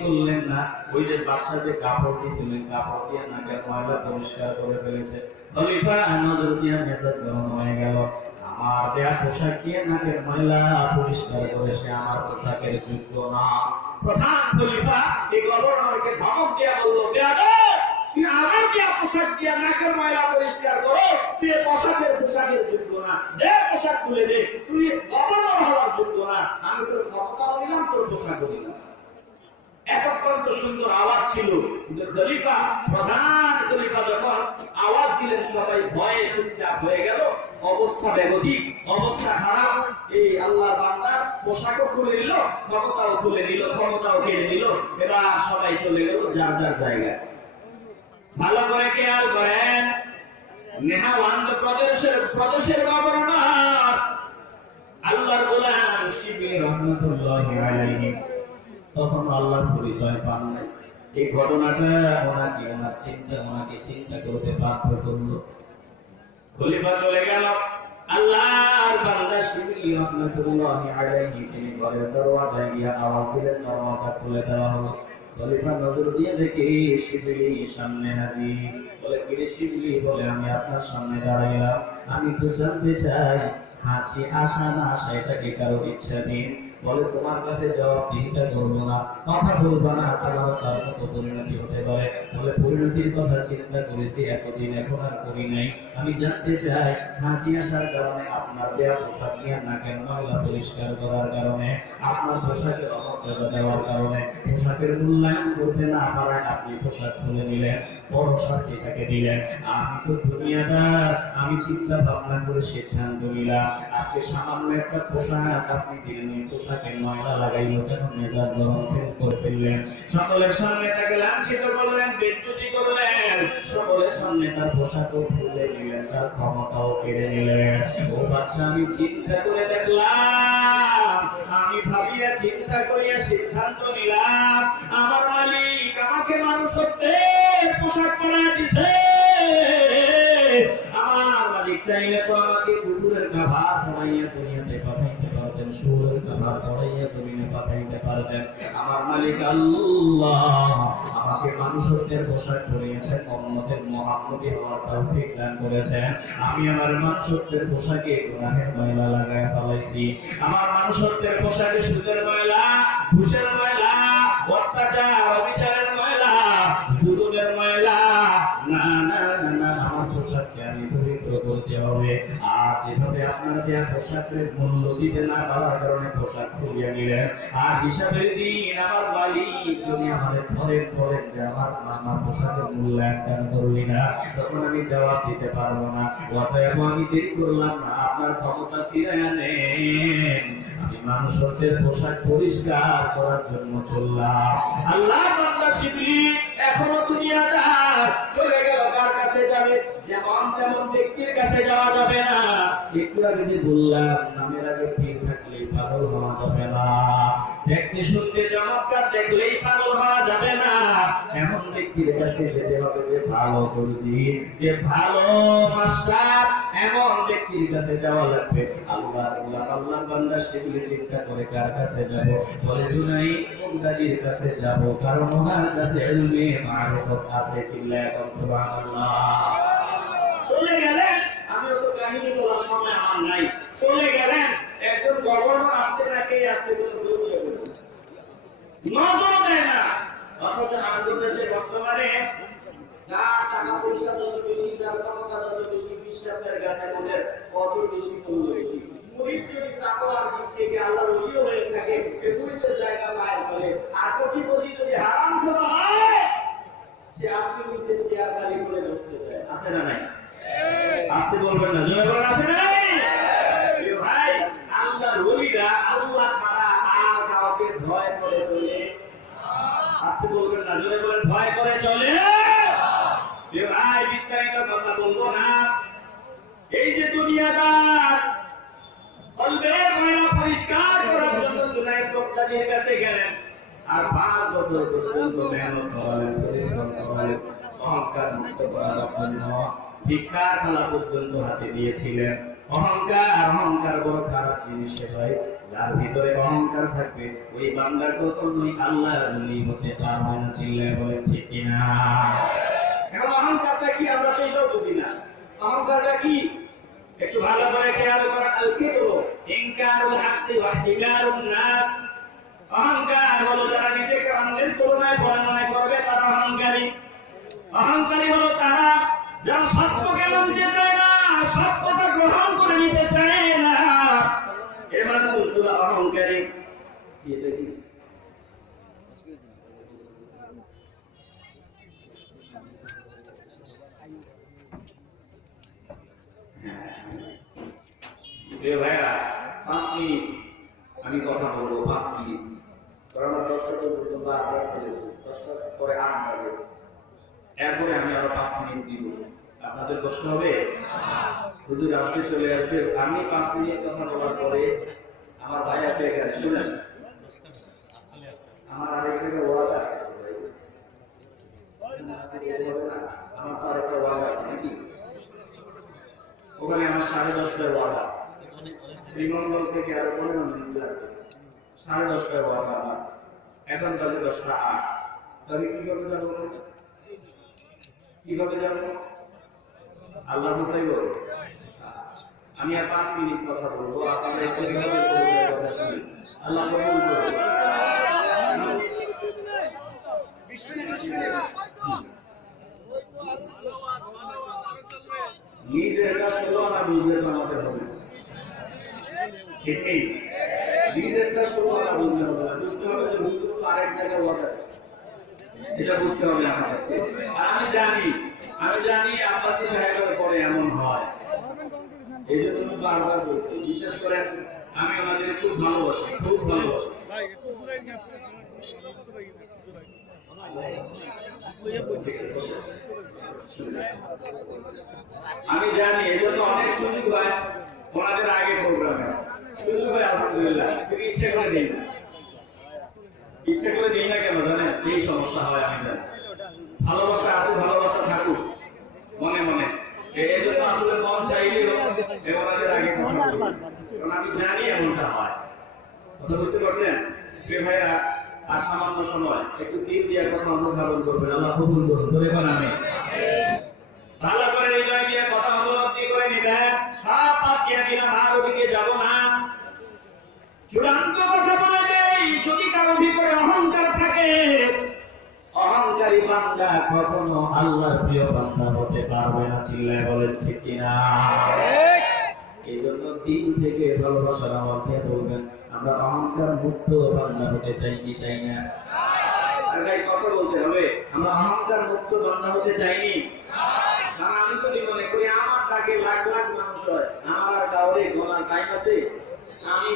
করলেন না। ওই যে বাদশা যে কাপড় দিয়েছিলেন, কাপড় দিয়ে নাকের ময়লা পরিষ্কার করে ফেলেছে। খলিফা নজর দিয়ে মেজাজ গরম হয়ে গেল, আমার দেয়া পোশাক দিয়ে নাকের ময়লা পরিষ্কার করে, সে আমার পোশাকের যোগ্য না। প্রধান খলিফা এই গভর্নরকে ধমক দিয়ে বলল, তুই আমার দেয়া পোশাক দিয়ে নাকের ময়লা পরিষ্কার করো, তুই পোশাকের যোগ্য না, দে পোশাক তুলে দে, তুই গভর্নর হওয়ার যোগ্য না। আমি তোর ক্ষমতাও নিলাম, তোর পোশাকও নিলাম। এতক্ষণ তো সুন্দর আওয়াজ ছিল, কিন্তু খলিফা, প্রধান খলিফা যখন আওয়াজ দিলেন, সবাই ভয়ে চুপচাপ হয়ে গেল। অবস্থা বেগতিক, অবস্থা খারাপ। এই আল্লাহ বান্দা পোশাকও খুলে নিল, ক্ষমতাও খুলে নিল, ক্ষমতাও কেড়ে নিল। এবার সবাই চলে গেল যার যার জায়গায়। ভালো করে খেয়াল করেন, নেহাওয়ান্দ প্রদেশের গভর্নর আল্লাহর গোলাম শিবলি রহমাতুল্লাহি আলাইহি তখন আল্লাহর পরিচয় পান নাই। এই ঘটনাটা ওনাকে চিন্তা করতে বাধ্য করলো। খলিফা চলে গেল, আল্লাহর বান্দা শিবলি রহমাতুল্লাহি আলাইহি তিনি ঘরের দরওয়াজায় গিয়ে আওয়াজ দিলেন, দরওয়াজা খুলে দেওয়া হলো। খলিফা নজর দিয়ে দেখে শিবলি সামনে হাজির। বলে, কি রে শিবলি? বলে, আমি আপনার সামনে দাঁড়াইলাম, আমি তো জানতে চাই হাঁচি আসা না আসা এটা কি কারো ইচ্ছা নেই? বলে, তোমার কাছে জবাবদিহিতা করবো না, কথা বলবো না, তাহলে তার মতো পরিণতি হতে পারে। বলে, পরিণতির কথা চিন্তা করেছি এতদিন, এখন আর করি নাই। আমি জানতে চাই হাঁচি আসার কারণে, আপনার দেয়া পোশাক নিয়ে নাকের ময়লা পরিষ্কার করার কারণে, আপনার পোশাকের অমর্যাদা দেওয়ার কারণে, পোশাকের মূল্যায়ন করতে না পারায় আপনি পোশাক খুলে নিলেন, বড় শাস্তি তাকে দিলেন। আমি তো দুনিয়াদার, আমি চিন্তা ভাবনা করে সিদ্ধান্ত নিলাম, আজকে সামান্য একটা পোশাক আপনি দিলেন, পোশাকের ময়লা লাগাইলো কেন? মেজাজ গরম করে ফেললেন। সকলের সামনে তাকে লাঞ্ছিত করলেন, বেইজ্জতি করলেন, সকলের সামনে তার পোশাকও খুলে নিলেন, তার ক্ষমতাও কেড়ে নিলেন। ও বাদশা, আমি চিন্তা করে দেখলাম, আমি ভাবিয়া চিন্তা করিয়া সিদ্ধান্ত নিলাম, আমার মালিক আমাকে মানুষত্বের পোশাক পরায় দিছে। আমার মালিক চাইলে তো আমাকে কুকুরের কাভার পরাইয়া দুনিয়াতে পাঠাইতে পারতেন, সুরের কাভার পরাইয়া দুনিয়া পাঠাইতে পারতেন। আমার মালিক আল্লাহ আমাকে মানুষত্বের পোশাক পরিয়েছেন, উম্মতের মুহাম্মদী হওয়ার তৌফিক দান করেছেন। আমি আমার মানুষত্বের পোশাকে গুনাহের ময়লা লাগায় ফেলাইছি। আমার মানুষত্বের পোশাকে সুদের ময়লা, ঘুষের ময়লা, অত্যাচার অবিচারের ময়লা, জুলুমের ময়লা। না না না, আমার পোশাককে আমি পবিত্র করতে হবে। আর যেভাবে আপনার দেয়া পোশাকের মূল্য দিতে না পারার কারণে পোশাক খুলিয়ে নিলেন, আর হিসাবের দিন আমার মালিক যদি আমাদের ধরেন যে আমার পোশাকের মূল্যায়ন কেন করলি না, তখন আমি জবাব দিতে পারবো না। অতএব আমি দেরি করলাম না, আপনার ক্ষমতা ছিঁড়ে নেন, আমি মানুষের পোশাক পরিষ্কার করার জন্য চললাম। আল্লাহ বান্দা শিবলি এখনো দুনিয়াদার, চলে গেল, কার কাছে যাবে? যেমন ব্যক্তির কাছে যাওয়া যাবে না। একটু আগে যে বললাম, নামের আগে পীর থাকলেই পাগল হওয়া যাবে না, দেখতে শুনতে চমৎকার দেখলেই পাগল হওয়া যাবে না। এমন ব্যক্তির কাছে যেতে হবে যে ভালো গুরুজি, যে ভালো মাস্টার, এমন ব্যক্তির কাছে যাওয়া লাগবে। আল্লাহ বান্দা সেগুলি চিন্তা করে কার কাছে যাব? বলে, জুনাইদ মুনতাজির কাছে যাব, কারণ ওনার কাছে ইলমে মারিফত আছে। চিল্লায় সুবহানাল্লাহ। আমিও তো কাহিনী বলার সময় আমার নাই। চলে গেলেন, একজন গভর্নর আসতে থাকে আসতে নজর দেয় না। অথচ আমাদের দেশে বর্তমানে যার টাকা পয়সা যত বেশি, যার ক্ষমতা যত বেশি, বিশ্বাসের গানে ওদের কত বেশি মূল্য বেশি। মুরিদ যদি তাকওয়ার দিক থেকে আল্লাহর ওলি হয়ে থাকে, এই মুরিদের জায়গা পায় বলে। আর কোটিপতি যদি হারাম খোদা হয়, সে আজকে মুরিদের চেয়ার গালি করে বসতে চায়। আছে না নাই? আসতে বলবেন না, জোরে বলেন আছে না নাই? ভাই, আল্লাহর ওলিরা আল্লাহ ছাড়া আর কাউকে ভয় করে চলে। আসতে বলবেন না, জোরে বলেন ভয় করে চলে। ভাই, বিস্তারিত কথা বলবো না। এই যে দুনিয়াদার কলবের ময়লা পরিষ্কার করার জন্য জুনায়েদ বগদাদীর কাছে গেলেন, আর 5 বছর পর্যন্ত মেহনত করালেন, পরিশ্রম করালেন, অহংকার মুক্ত করার জন্য ভিক্ষার থালা পর্যন্ত হাতে দিয়েছিলেন। অহংকার বড় খারাপ জিনিস ভাই। যার ভিতরে অহংকার থাকবে ওই বান্দার কখনোই আল্লাহর ওলি হতে পারবে না। চিল্লায় বলেন ঠিক কিনা? এখন অহংকারটা কি আমরা তো এটাও বুঝি না। অহংকারটা কি একটু ভালো করে খেয়াল করা। আল-কিবরু ইনকারুল হাক্কি ওয়া ইহতিকারুন নাস। অহংকার হলো যারা নিজেকে অন্যের তুলনায় বড় মনে করবে তারা অহংকারী। অহংকারী হলো তারা যারা সত্যকে মানতে চায় না, সত্যটা গ্রহণ করে নিতে চায় না। এর মানুষগুলো অহংকারী। এটা কি ভাইয়া 5 মিনিট আমি কথা বলবো। 5 মিনিট কারণ 10টা পর্যন্ত বা 10টা পরে 8 বাজে। এরপরে আমি আরো 5 মিনিট দিব। আপনাদের কষ্ট হবে? হুজুর আপনি চলে আসবে। আমি 5 মিনিট কথা বলার পরে আমার ভাই আসবে এখানে। শুনেন, আমার আরেক জায়গায় ওয়াজ আছে। আমার তো আরেকটা ওয়াজ আছে নাকি? ওখানে আমার 10:30টায় ওয়াজ আছে। শ্রীমঙ্গল থেকে আরো 15 মিনিট লাগবে। 10:30টায় ওয়াজ আমার। এখন বাজে 10:08। তবে কিভাবে যাবো? কিভাবে যাবো? আল্লাহ বুঝাইব। আমি আর 5 মিনিট কথা বলবো। আপনারা একটু কথা শুনুন। আল্লাহ কবুল করুন। নিজের কাজ করলো না, নিজের বানাতে হবে। ঠিক নেই? নিজের কাজ করলো না, বুঝতে হবে না। বুঝতে হবে যে হুজুর আরেক জায়গায় ওয়াজ আছে। এটা বুঝতে হবে আমাদের। আমি জানি আব্বাসী সাহেবের পরে এমন হয়। এই জন্য বারবার বলছি, বিশেষ করে আমি আমাদের খুব ভালোবাসি। আমি জানি এই জন্য অনেক সুযোগ হয় ওনাদের আগে প্রোগ্রামে। সুযোগ হয় আলহামদুলিল্লাহ, কিন্তু ইচ্ছে করে দিই না। ইচ্ছে করে দিই না কেন জানেন? এই সমস্যা হয়। আমি জানি ভালোবাসা আছে, ভালোবাসা থাকুক মনে মনে। এই জন্য আসলে মন চাইলেও ওনাদের আগে কথা বলবো, কারণ আমি জানি এমনটা হয়। কথা বুঝতে পারছেন? ভাইরা আর সামান্য সময় একটু দিন দিয়ে কথা অনুধাবন করবেন। আল্লাহ কবুল করুন। ধরে কোন আমি ভালো করে হৃদয় দিয়ে কথা অনুবর্তী করে নিবেন। সব পাপ দিয়ে দিলাম, আর ওদিকে যাব না। চূড়ান্ত কথা বলে দেই, যদি কারো ভিতরে অহংকার থাকে, অহংকারী বান্দা কখনো আল্লাহর প্রিয় বান্দা হতে পারবে না। চিল্লায় বলেন ঠিক কিনা? এই জন্য দিন থেকে ভালোবাসার আমার দিয়ে বলবেন, আমরা অহংকার মুক্ত বান্দা হতে চাই কি চাই না? আর ভাই কথা বলতে হবে, আমরা অহংকার মুক্ত বান্দা হতে চাইনি। কারণ আমি তো মনে করি আমার তাকে লাখ লাখ মানুষ হয়, আমার কাউরে গোনার টাইম আছে? আমি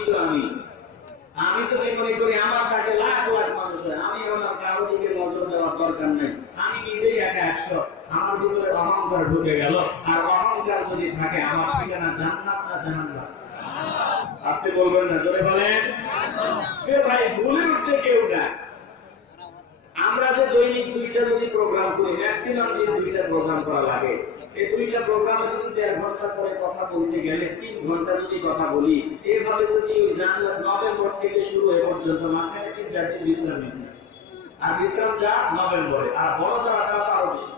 তো মনে করি আমার তাকে লাখ লাখ মানুষ হয়, আমি আমার কারো দিকে নজর দেওয়ার দরকার নেই। আমি নিজেই একা 100। আমার ভিতরে অহংকার ঢুকে গেল, আর অহংকার যদি থাকে আমার ঠিকানা জান্নাত না জাহান্নাম? আপনি বলবেন না, জোরে বলেন। ভাই ভুলে উঠতে কেউ না। আমরা যে দৈনিক 2টা যদি প্রোগ্রাম করি, ম্যাক্সিমাম দিন 2টা প্রোগ্রাম করা লাগে। এই 2টা প্রোগ্রামে যদি 1.5 ঘন্টা করে কথা বলতে গেলে 3 ঘন্টা যদি কথা বলি, এভাবে যদি নভেম্বর থেকে শুরু হয়ে পর্যন্ত মাথায় 3-4 দিন বিশ্রাম নিচ্ছি। আর বিশ্রাম যা নভেম্বরে, আর বড় যারা তারা আরো বেশি।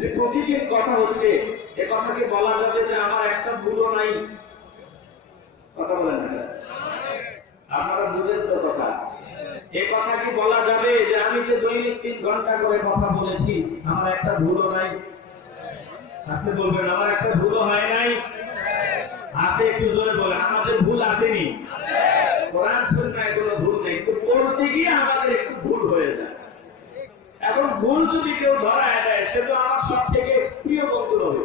যে প্রতিদিন কথা হচ্ছে, এ কথা কি বলা যাবে যে আমার একটা ভুলও নাই? কথা বলেন না, আপনারা বুঝেন তো কথা? এ কথা কি বলা যাবে যে আমি যে দৈনিক 3 ঘন্টা করে কথা বলেছি আমার একটা ভুলও নাই? আজকে বলবেন আমার একটা ভুলও হয় নাই। আছে, একটু জোরে বলেন। আমাদের ভুল আসেনি, কোরআন সুন্নাহয় কোনো ভুল নেই, তো বলতে গিয়ে আমাদের একটু ভুল হয়ে যায়। এখন ভুল যদি কেউ ধরায় দেয় সে তো আমার সব থেকে প্রিয় বন্ধু হবে।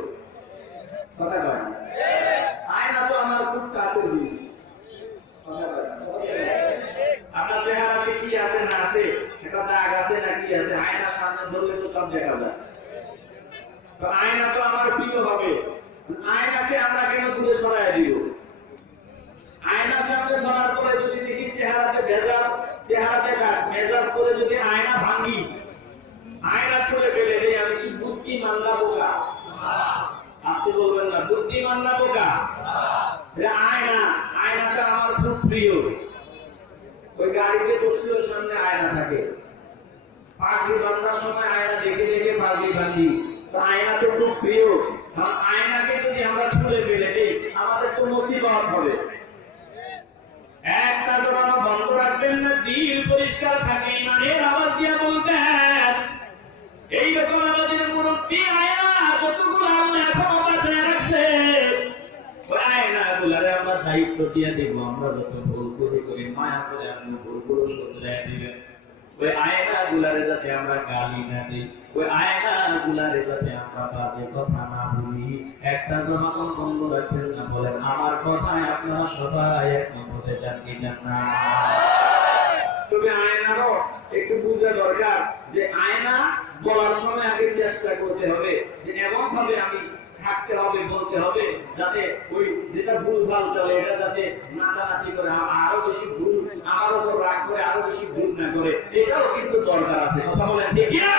কথা বলেন, আয়না তো আমার খুব কাছের জিনিস। আপনার চেহারাতে কি আছে না আছে, একটা দাগ আছে না কি আছে, আয়নার সামনে ধরলে তো সব দেখা যায়। তো আয়না তো আমার প্রিয় হবে, আয়নাকে আমরা কেন দূরে সরাই দিব? আয়নার সামনে ধরার পরে যদি দেখি চেহারাতে ভেজাল, চেহারাতে মেজাজ করে যদি আয়না ভাঙি, আয়না ছুঁড়ে ফেলে দেই, আমি কি বুদ্ধিমান না বোকা? আজকে বলবেন না বুদ্ধিমান না বোকা? আয়না, আয়নাটা আমার খুব প্রিয়। ওই গাড়িতে বসলেও সামনে আয়না থাকে, পাগড়ি বাঁধার সময় আয়না দেখে দেখে পাগড়ি বাঁধি। তো আয়না তো খুব প্রিয়, আয়নাকে যদি আমরা ছুঁড়ে ফেলে দিই আমাদের তো মুসিবত হবে। একটা জবান বন্ধ রাখবেন না, দিল পরিষ্কার থাকে, ইমানের আওয়াজ দিয়ে বলবেন। এইরকম আমাদের মুরব্বী আয়না যতগুলো আল্লাহ এখনো বাঁচিয়ে রাখছে, ওই আয়নাগুলারে আমরা দায়িত্ব দিয়ে দেব। আমরা যত ভুল করি মায়া করে আপনি ভুলগুলো শুধরাই দিবেন। ওই আয়নাগুলারে যাতে আমরা গালি না দিই, ওই আয়নাগুলারে যাতে আমরা বাজে কথা না বলি। একটা জবান বন্ধ রাখবেন না, বলেন আমার কথায় আপনারা সবাই একমত হতে চান কি চান না? তবে আয়নারও একটু বুঝা দরকার যে আয়না বলার সময় আগে চেষ্টা করতে হবে যে এমন ভাবে আমি থাকতে হবে, বলতে হবে যাতে ওই যেটা ভুল ভাল চলে এটা যাতে নাচানাচি করে আরো বেশি ভুল, আমার উপর রাগ করে আরো বেশি ভুল না করে, এটাও কিন্তু দরকার আছে। কথা বলেন ঠিক না?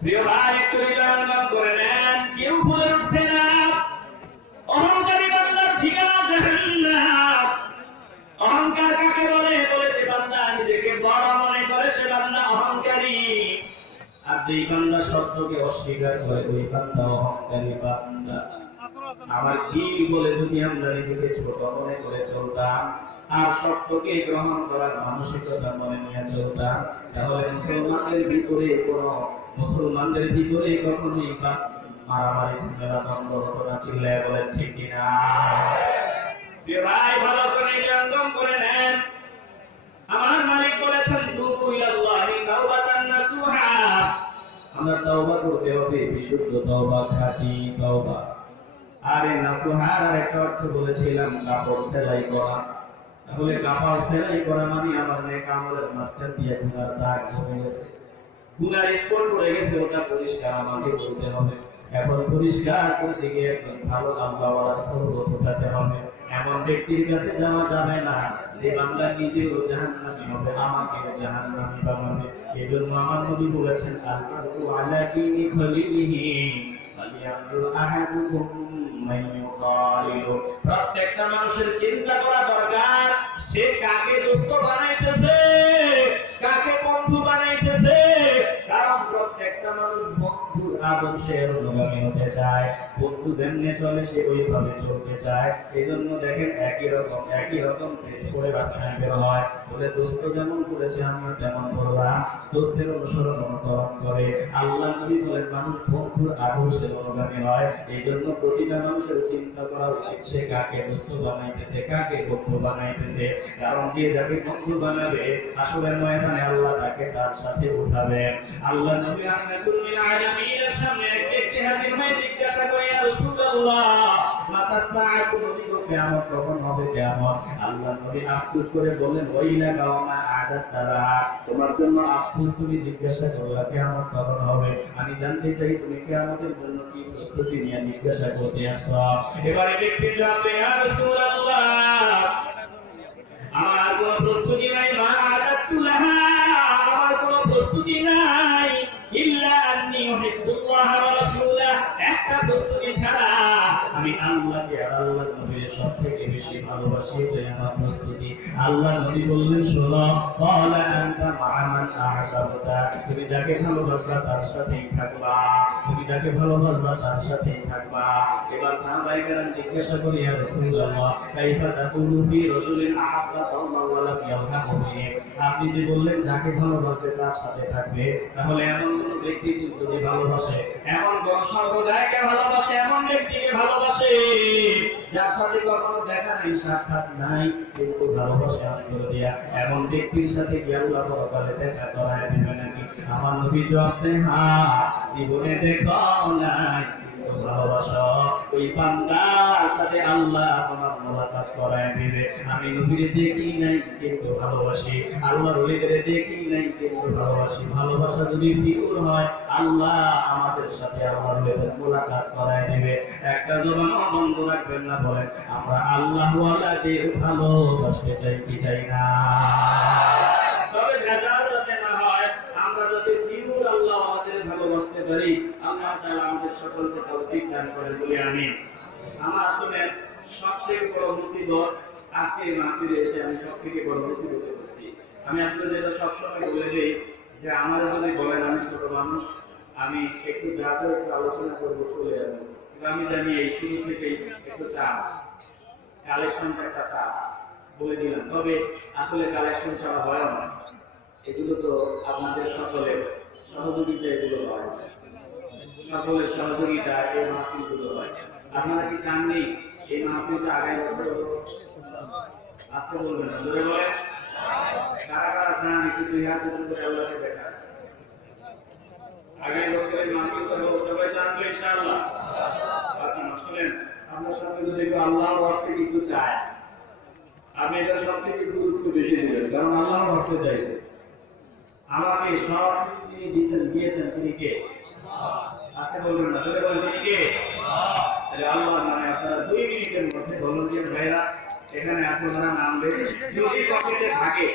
প্রিয় ভাই, একটু হৃদয়ঙ্গম করে নেন, কেউ ভুলে উঠছে না। অহংকারী বান্দার ঠিকানা জাহান্নাম। অহংকার কাকে বলে? বলেছে বান্দা নিজেকে বড় মনে করে সে বান্দা অহংকারী। আর যেই বান্দা সত্যকে অস্বীকার করে ওই বান্দা অহংকারী বান্দা। আমার কি বলে যদি আমরা নিজেকে ছোট মনে করে চলতাম আর সত্যকে গ্রহণ করার মানসিকতা মনে নিয়ে চলতাম, তাহলে মুসলমানদের ভিতরে কখনোই মারামারি ঝামেলা বন্ধ হতো না। চিল্লায় বলেন ঠিক কিনা? ভাই, ভালো করে নিয়ন্ত্রণ করে নেন। আমার মালিক বলেছেন তুবু ইলাল্লাহি তাওবাতান নাসুহা। আমরা তওবা করতে হবে, বিশুদ্ধ তওবা, খাঁটি তওবা। আর এই নাসুহার একটা অর্থ বলেছিলাম কাপড় সেলাই করা। তাহলে কাপড় সেলাই করা মানে আমার নেক আমলের মাঝখান দিয়ে গুনার দাগ জমে গেছে, গুনার স্পট পড়ে গেছে, ওটা পরিষ্কার আমাকে করতে হবে। এখন পরিষ্কার করতে গিয়ে একজন ভালো আল্লাহওয়ালার সহবত হতে হবে। এমন ব্যক্তির কাছে যাওয়া যাবে না যে বান্দা নিজেও জাহান্নামী হবে, আমাকেও জাহান্নামী বানাবে। এজন্য আমার নবী বলেছেন আল-মারউ আলা দীনি খলিলিহি ফালিয়ানজুর আহাদুকুম মান ইউখালিলু। প্রত্যেকটা মানুষের চিন্তা করা দরকার সে কাকে দোস্ত বানাইতেছে, কাকে বন্ধু বানাইতেছে। কারণ প্রত্যেকটা মানুষ বন্ধুর আদর্শের অনুগামী হতে চায়, বন্ধু যেমনি চলে সে ওইভাবে চলতে চায়। এই জন্য দেখেন একই রকম ড্রেস পরে বাসায় বের হয়, বলে দোস্ত যেমন করেছে আমরা তেমন করলাম, দোস্তের অনুসরণ অনুকরণ করে। আল্লাহ নবী বলেন মানুষ বন্ধুর আদর্শের অনুগামী হয়। এই জন্য প্রতিটা মানুষের চিন্তা করা উচিত সে কাকে দোস্ত বানাইতেছে, কাকে বন্ধু বানাইতেছে। কারণ যে যাকে বন্ধু বানাবে আসলে ময়দানে আল্লাহ তাকে তার সাথে উঠাবে। আল্লাহ নবী রাহমাতুল লিল আলামিনের সামনে একটি হাদিস হয়ে জিজ্ঞাসা করে ইয়া রাসূলুল্লাহ মাতা সাআতু, নবী গো কিয়ামত কখন হবে? কিয়ামত। আল্লাহ নবী আফসোস করে বলেন ওয়াইলা গাওমা আদাত তারা, তোমার জন্য আফসোস, তুমি জিজ্ঞাসা করলা কিয়ামত কখন হবে। আমি জানতে চাই তুমি কিয়ামতের জন্য কি প্রস্তুতি নিয়ে জিজ্ঞাসা করতে আসছো। এবারে ব্যক্তি জবাব দেয় ইয়া রাসূলুল্লাহ আমার কোনো প্রস্তুতি নাই, মা আদাতু লাহা, আমার কোনো প্রস্তুতি নাই, ইল্লা আন্নী উহিব্বুল্লাহ ওয়া রাসূলাহ, একটা প্রস্তুতি ছাড়া আমি আল্লাহকে আর আল্লাহর নবীর সবথেকে বেশি ভালোবাসি, এটাই আমার প্রস্তুতি। আল্লাহ নবী বললেন, শোনো, ক্বালা আনতা মা'a মান আহবাবতা, তুমি যাকে ভালোবাসবা তার সাথেই থাকবা, তুমি যাকে ভালোবাসবা তার সাথেই থাকবা। এবার সাহাবায়ে কেরাম জিজ্ঞাসা করি, ইয়া রাসূলুল্লাহ, কাইফা তাকুলু ফি রাজুলিন আহাব্বা কওমান ওয়া লাম ইয়ালহামু বিহিম, আপনি যে বললেন যাকে ভালোবাসবে তার সাথে থাকবে, তাহলে এমন কোন ব্যক্তি যদি ভালোবাসে, এমন কোন সম্প্রদায়কে ভালোবাসে, এমন ব্যক্তিকে ভালোবাসে যার সাথে কখনো দেখা নাই, সাক্ষাৎ নাই, কিন্তু ভালোবাসে অন্তর দিয়া, এমন ব্যক্তির সাথে কি আল্লাহ পরকালে দেখা করায় দিবে নাকি? আমার নবী জবাব দেন, হ্যাঁ, জীবনে দেখো নাই, কিন্তু ভালোবাসো, ওই বান্দার সাথে আল্লাহ তোমার মোলাকাত করায় দিবে। আমি নবীরে দেখি নাই কিন্তু ভালোবাসি, আল্লাহর ওলিদের দেখি নাই কিন্তু ভালোবাসি। ভালোবাসা যদি ফিকুর হয়, আল্লাহ আমাদের সাথে আল্লাহর ওলিদের মোলাকাত করায় দিবে। একটা জবানও বন্ধ রাখবেন না, বলেন আমরা আল্লাহ ওয়ালাদের ভালোবাসতে চাই কি চাই না? তবে ভেজাল যাতে না হয়, আমরা যদি ফিকুর আল্লাহ আমাদের ভালোবাসতে পারি, আল্লাহ তাআলা আমাদের সকলকে তৌফিক দান করেন বলে আমিন। আমার আসলে সবথেকে বড় মুসিবত, আজকে মাহফিলে এসে আমি সবথেকে বড় মুসিবতে পড়ছি। আমি আসলে যেটা সবসময় বলে দিই যে আমার যদি বলেন আমি ছোট মানুষ, আমি একটু যা করে একটু আলোচনা করবো, চলে যাবো, কিন্তু আমি জানি এই শুরু থেকেই একটু চাপ, কালেকশন একটা চাপ বলে দিলাম। তবে আসলে কালেকশন ছাড়া হয় না, এগুলো তো আপনাদের সকলের সহযোগিতা, এগুলো হয়, সকলের সহযোগিতা এই মাহফিলগুলো হয়। আপনারা কি চাননি এই মাহফিলটা আগামী বছর আসতে? বলবেন না, জোরে বলেন কারা কারা চান? একটু দুই হাত উঁচু করে আল্লাহকে দেখা, আগামী বছর এই মাহফিলটা হোক, সবাই চান তো ইনশাআল্লাহ? আপনারা শুনেন, আপনার সাথে যদি একটু আল্লাহর ওয়াক্তে কিছু চায়, আমি এটা সব থেকে গুরুত্ব বেশি দিবেন, কারণ আল্লাহর ওয়াক্তে চাইছে। আমাকে সব তিনি দিয়েছেন, তিনি কে? আজকে বলবেন না, জোরে বলেন তিনি কে? আল্লাহ। মানে আপনারা 2 মিনিটের মধ্যে ভলান্টিয়ার ভাইরা এখানে আসলে নামবে, যদি পকেটে থাকে